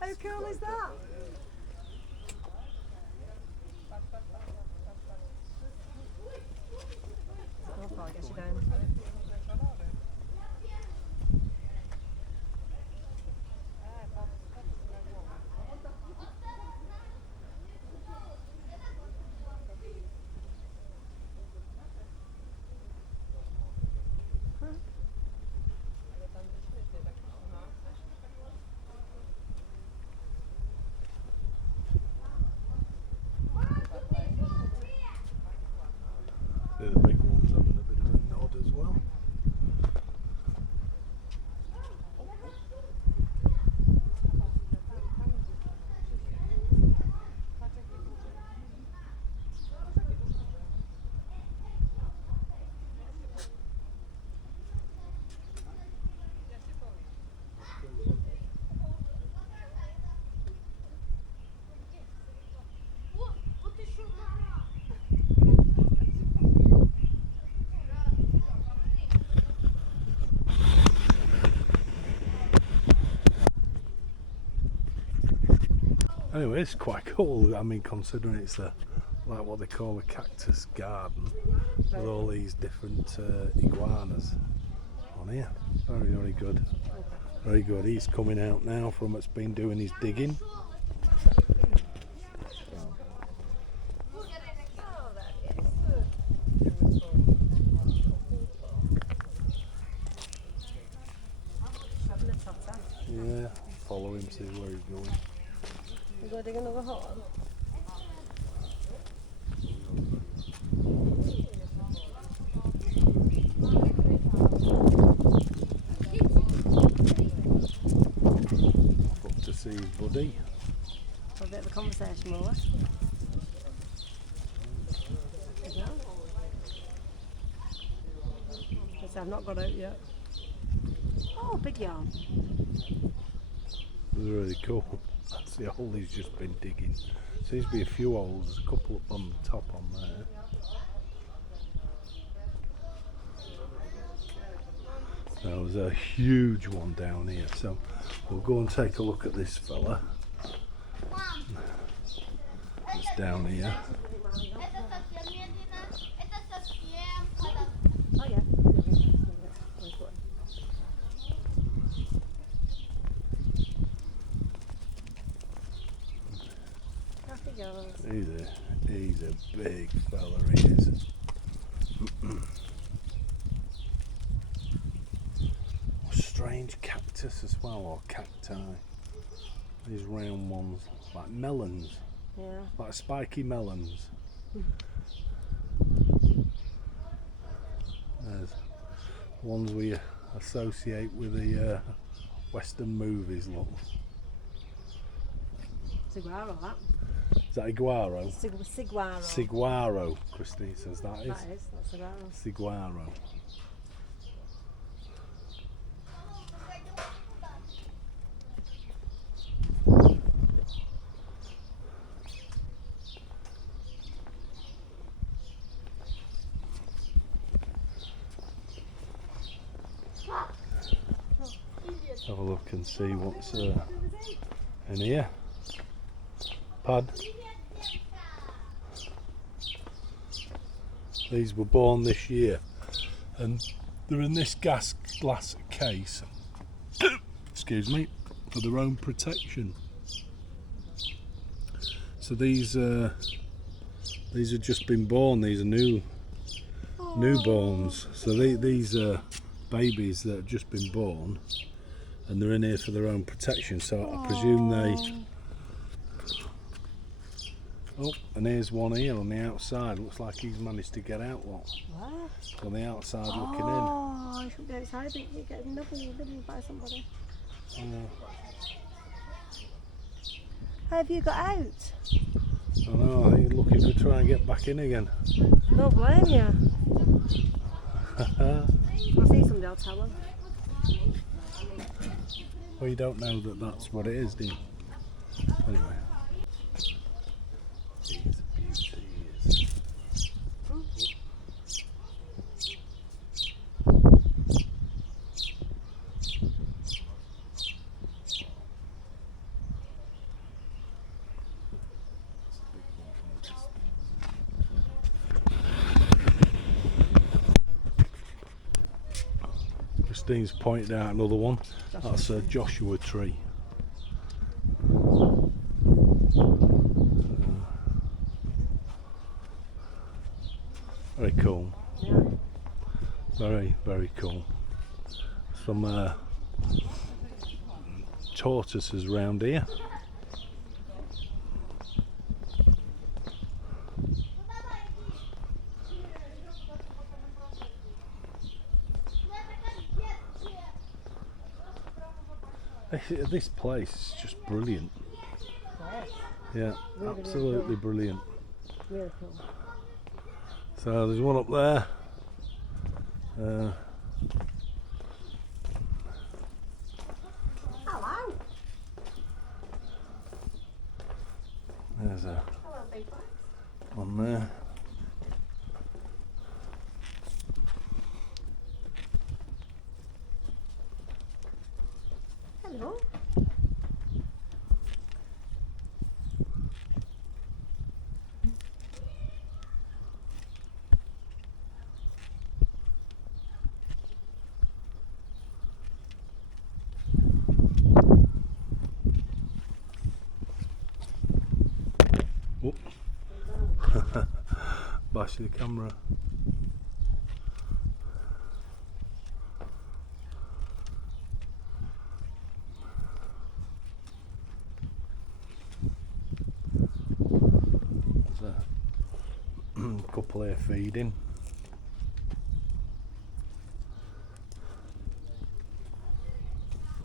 How cool is that? Oh, I guess you're down. They're the big ones having a bit of a nod as well. Anyway, it's quite cool. I mean, considering it's like what they call a cactus garden with all these different iguanas on here. Very, very good. Very good. He's coming out now from what's been doing his digging. Yeah, follow him, see where he's going. You go dig another hole? Up to see his buddy. For a bit of a conversation more. Guess I've not got out yet. Oh, big yarn. It was really cool. That's the hole he's just been digging. Seems to be a few holes, there's a couple up on the top on there. There was a huge one down here, so we'll go and take a look at this fella. It's down here. Oh yeah. Off he goes. He's a big fella, he is. Strange cactus as well, or cacti. These round ones, like melons, Yeah. like spiky melons. There's ones we associate with the Western movies, look. Saguaro, that. Is that iguaro? Saguaro. Saguaro, Christine says that is. That is, that's saguaro. Saguaro. Have a look and see what's in here. Pad. These were born this year, and they're in this glass case. Excuse me, for their own protection. So these have just been born. These are newborns. So these are babies that have just been born, and they're in here for their own protection. So I presume they. Oh, and here's one here on the outside. Looks like he's managed to get out. What? On the outside looking in. Oh, I should go outside, but you get nibbled by somebody. Have you got out? I know, I think he's looking to try and get back in again. Don't blame you. I'll see somebody, I'll tell them. Well, you don't know that that's what it is, do you? Anyway. These beauties. Christine's pointed out another one. That's a Joshua tree. Very cool. Yeah. Very, very cool. Some tortoises around here. This place is just brilliant. Yeah, Really, absolutely brilliant. Really cool. So there's one up there. Hello. There's a Hello, big boy. one there. Hello. Whoop. Bash the camera. There's a couple here feeding.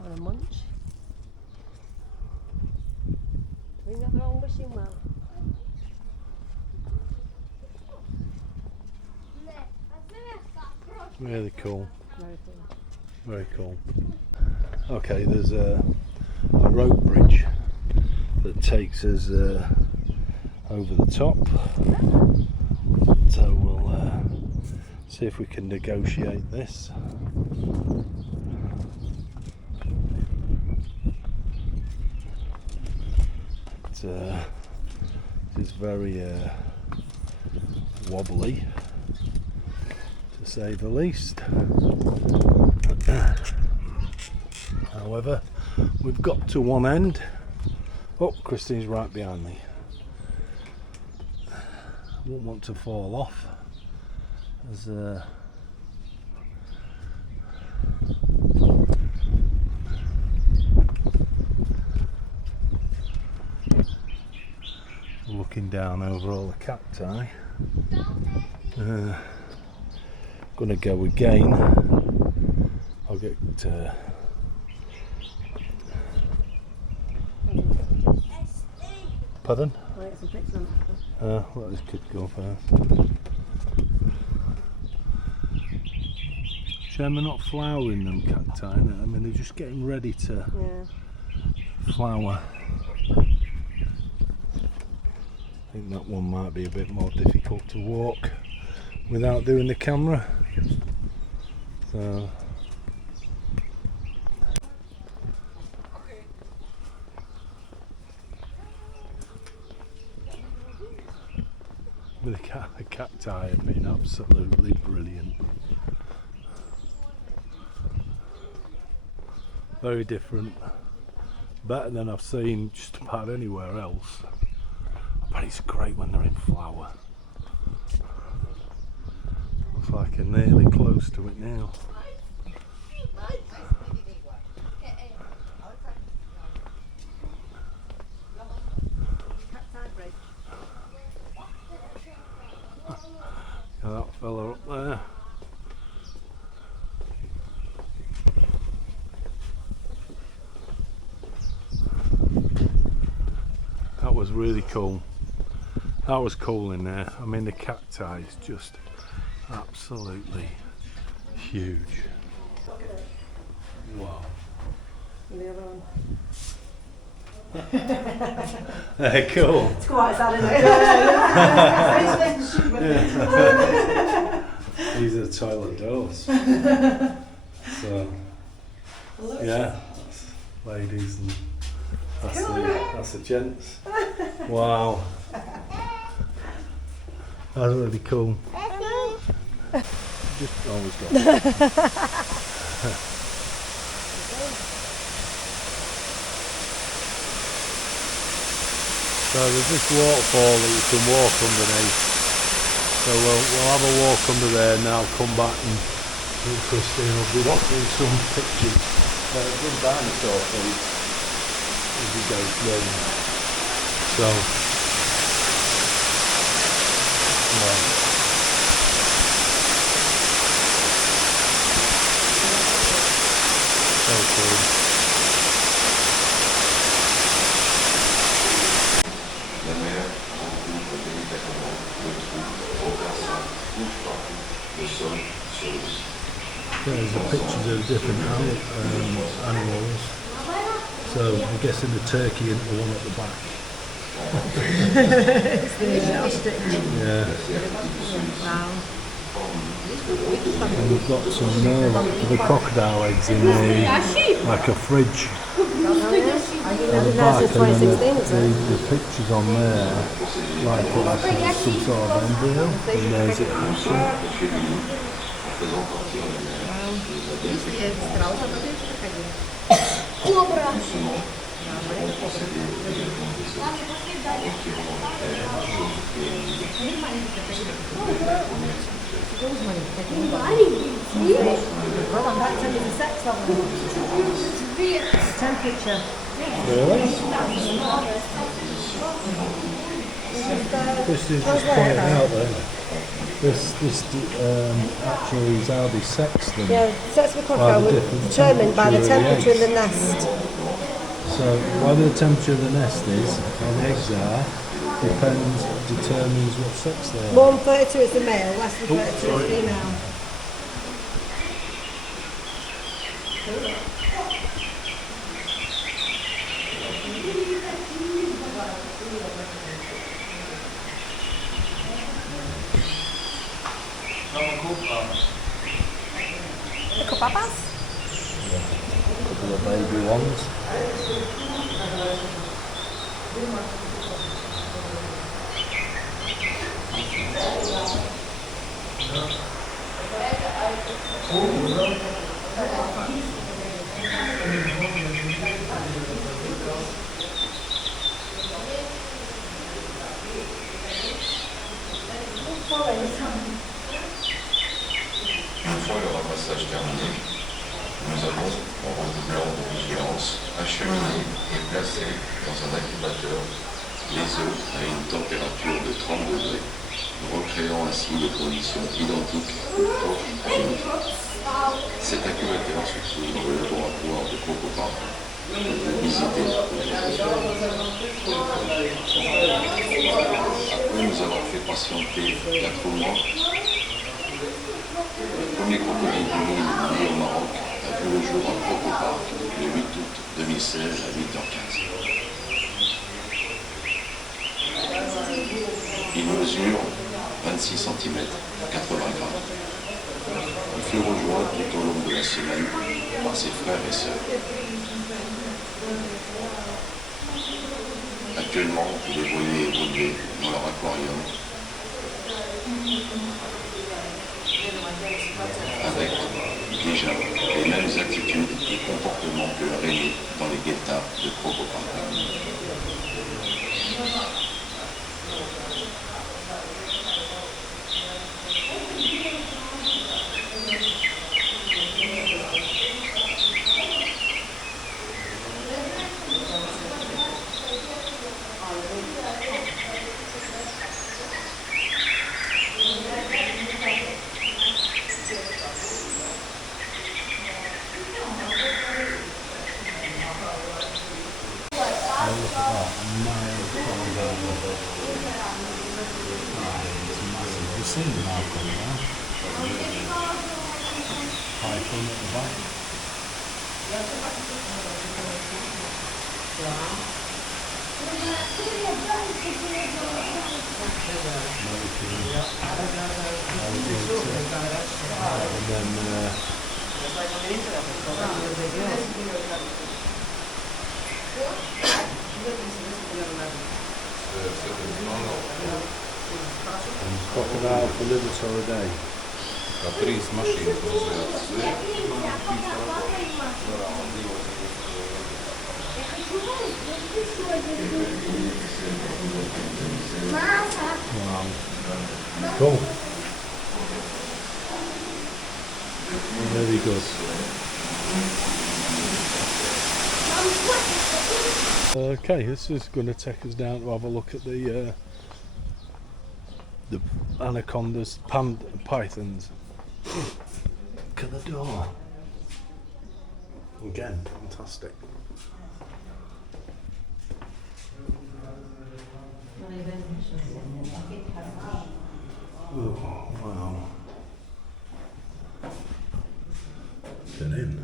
On a munch. We got their own wishing well. Really cool. Very cool. Very cool. Okay, there's a rope bridge that takes us over the top. So we'll see if we can negotiate this. It's very wobbly, to say the least. However, we've got to one end. Oh, Christine's right behind me. Won't want to fall off. There's looking down over all the cacti. Gonna go again. I'll get pardon? I'll get some pics on it. Let this kid go first. Shame they're not flowering them cacti. I mean, they're just getting ready to flower. I think that one might be a bit more difficult to walk without doing the camera. So The cacti have been absolutely brilliant. Very different. Better than I've seen just about anywhere else. But it's great when they're in flower. Looks like I'm nearly close to it now. That fella up there. That was really cool. That was cool in there. I mean, the cacti is just absolutely huge. Wow. And the other one. Cool. It's quite sad, isn't it? These are the toilet doors. So, yeah, that's ladies and that's the gents. Wow. That's really cool. Just always got So there's this waterfall that you can walk underneath. So we'll have a walk under there and I'll come back and Christine will be watching some pictures. Good dinosaur food as we go through. So, yeah. So cool. There's the pictures of different animals. So I'm guessing the turkey isn't the one at the back. It's the ostrich. Yeah. Wow. And we've got some the crocodile eggs in like a fridge. I On the think back, that's and then 2016, isn't it? the pictures on there, like some sort of embryo, and there's it actually. Temperature. Really? This is just pointing out that this actually is how they sex them. Yeah, sex with crocodile was determined by the temperature in the nest. So whether the temperature of the nest is, or the eggs are, determines what sex they are. More than 32 is the male, less than 32 is female. Little papas? A couple of baby ones. Une fois le ramassage terminé, nous avons, en redoublant de vigilance, acheminé et placé dans un incubateur les œufs à une température de 30 degrés, recréant ainsi des conditions identiques aux génies. Cet incubateur se trouve dans le laboratoire de Crocodile. Vous pouvez visiter Après nous avoir fait patienter 4 mois, le premier crocodile du monde né au Maroc a vu le jour à Crocodile le 8 août 2016 à 8h15. Il mesure 26 cm, 80 grammes. Il fut rejoint tout au long de la semaine par ses frères et sœurs. Actuellement, vous les voyez évoluer dans leur aquarium avec déjà les mêmes attitudes et comportements que régnaient dans les guettas de Crocodile. You've seen the mouth on there. Python at the back. And then and crocodile for livers or a day. Wow. Cool. Very good. Okay, this is going to take us down to have a look at the anacondas, pythons. Look at the door. Again, fantastic. Oh, wow. Get in.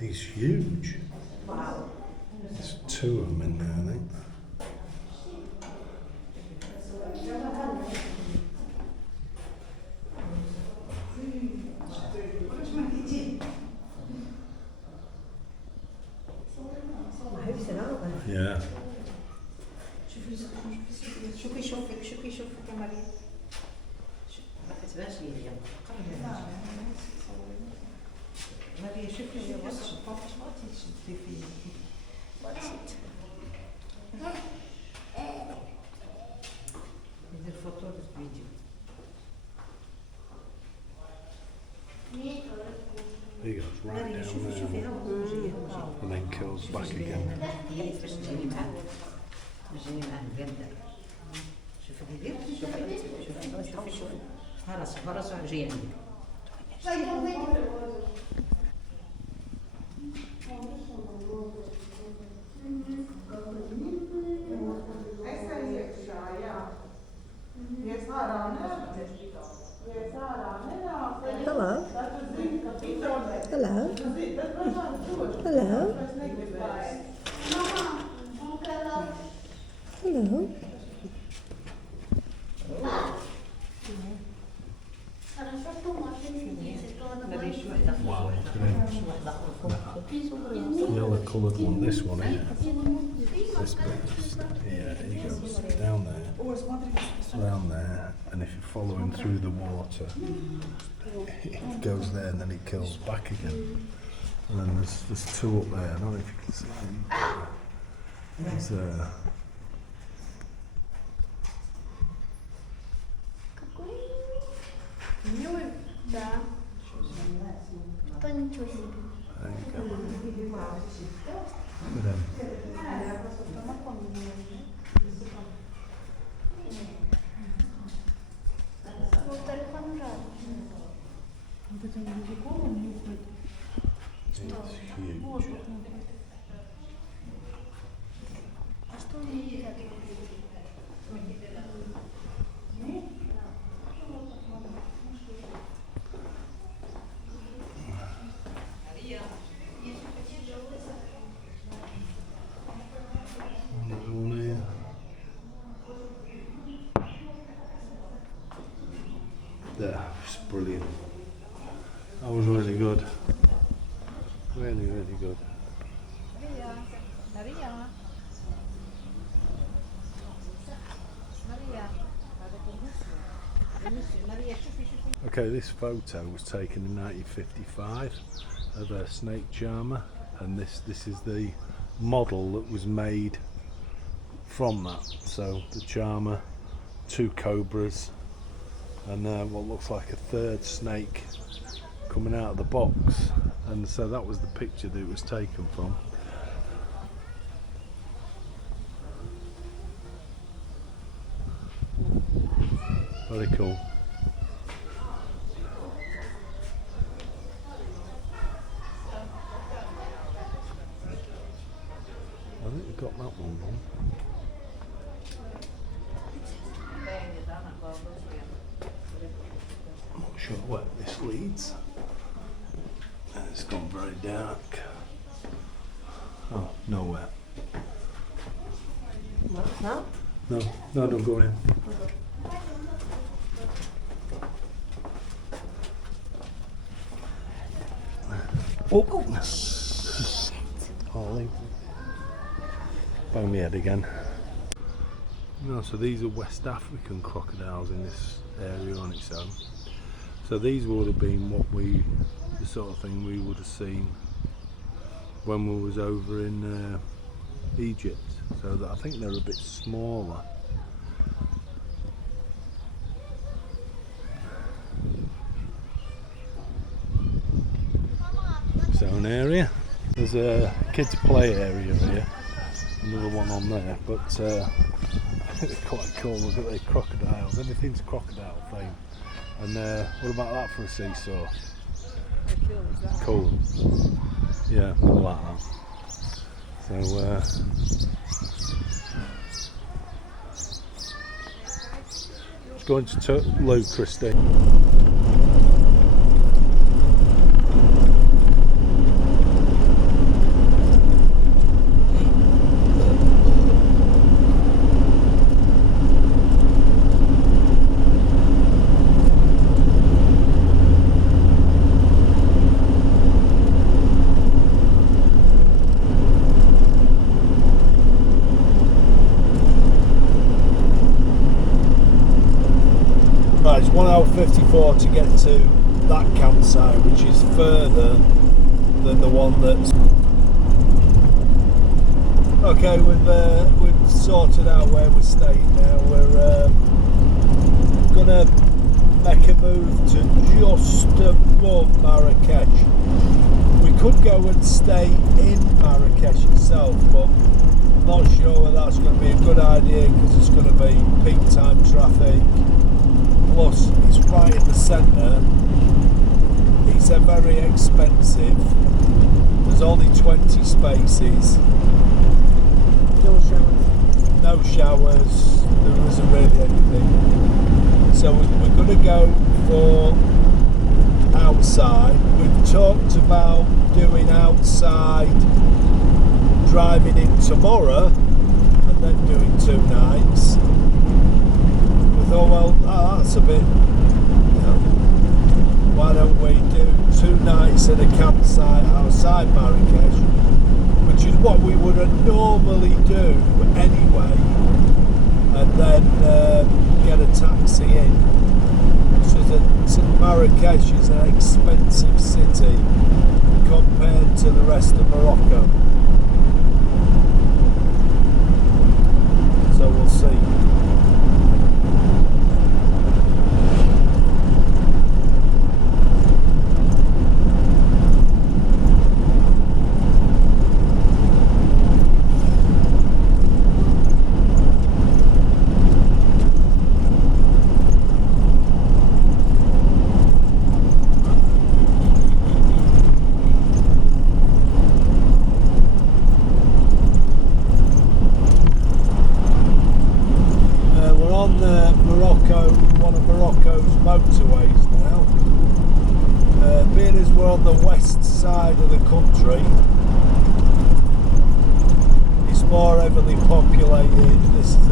He's huge. Wow. There's two of them in there, I think. Yeah. He goes right down there and then kills back again. Hello. Hello. Hello. Hello. Wow, look at him. Yellow coloured one, this one here. This bit. Yeah, he goes down there, around there, and if you follow him through the water, it goes there and then it kills back again. And then there's two up there, I don't know if you can see them. There's there you go. Look at them. It's huge. There, it's brilliant. That was really good. Really, really good. Okay, this photo was taken in 1955 of a snake charmer, and this is the model that was made from that. So the charmer, 2 cobras, and what looks like a 3rd snake coming out of the box, and so that was the picture that it was taken from. Very cool. I think we got that one wrong. I'm not sure where this leads. It's gone very dark. Oh, nowhere. No? No, don't go in. Oh, shit. Ollie. Bang my head again. No, so these are West African crocodiles in this area on its own. So these would have been the sort of thing we would have seen when we was over in Egypt. So that I think they're a bit smaller. Zone area. There's a kids play area here. Another one on there, but they're quite cool. Look at the crocodiles. Everything's crocodile theme. And what about that for a seesaw? How cool is that? Cool. Yeah, I like that. So just going to Lou, Christine. Right, it's 1 hour 54 to get to that campsite, which is further than the one that's... Okay, we've sorted out where we're staying now. We're gonna make a move to just above Marrakesh. We could go and stay in Marrakesh itself, but I'm not sure whether that's going to be a good idea because it's going to be peak time traffic. Plus, it's right in the centre. It's a very expensive. There's only 20 spaces. No showers. No showers. There isn't really anything. So we're going to go for outside. We've talked about doing outside, driving in tomorrow, and then doing 2 nights. Oh well, that's a bit, why don't we do 2 nights at a campsite outside Marrakesh, which is what we would normally do anyway, and then get a taxi in. So that Marrakesh is an expensive city compared to the rest of Morocco. So we'll see. One of Morocco's motorways now. Being as we're on the west side of the country, it's more heavily populated. This is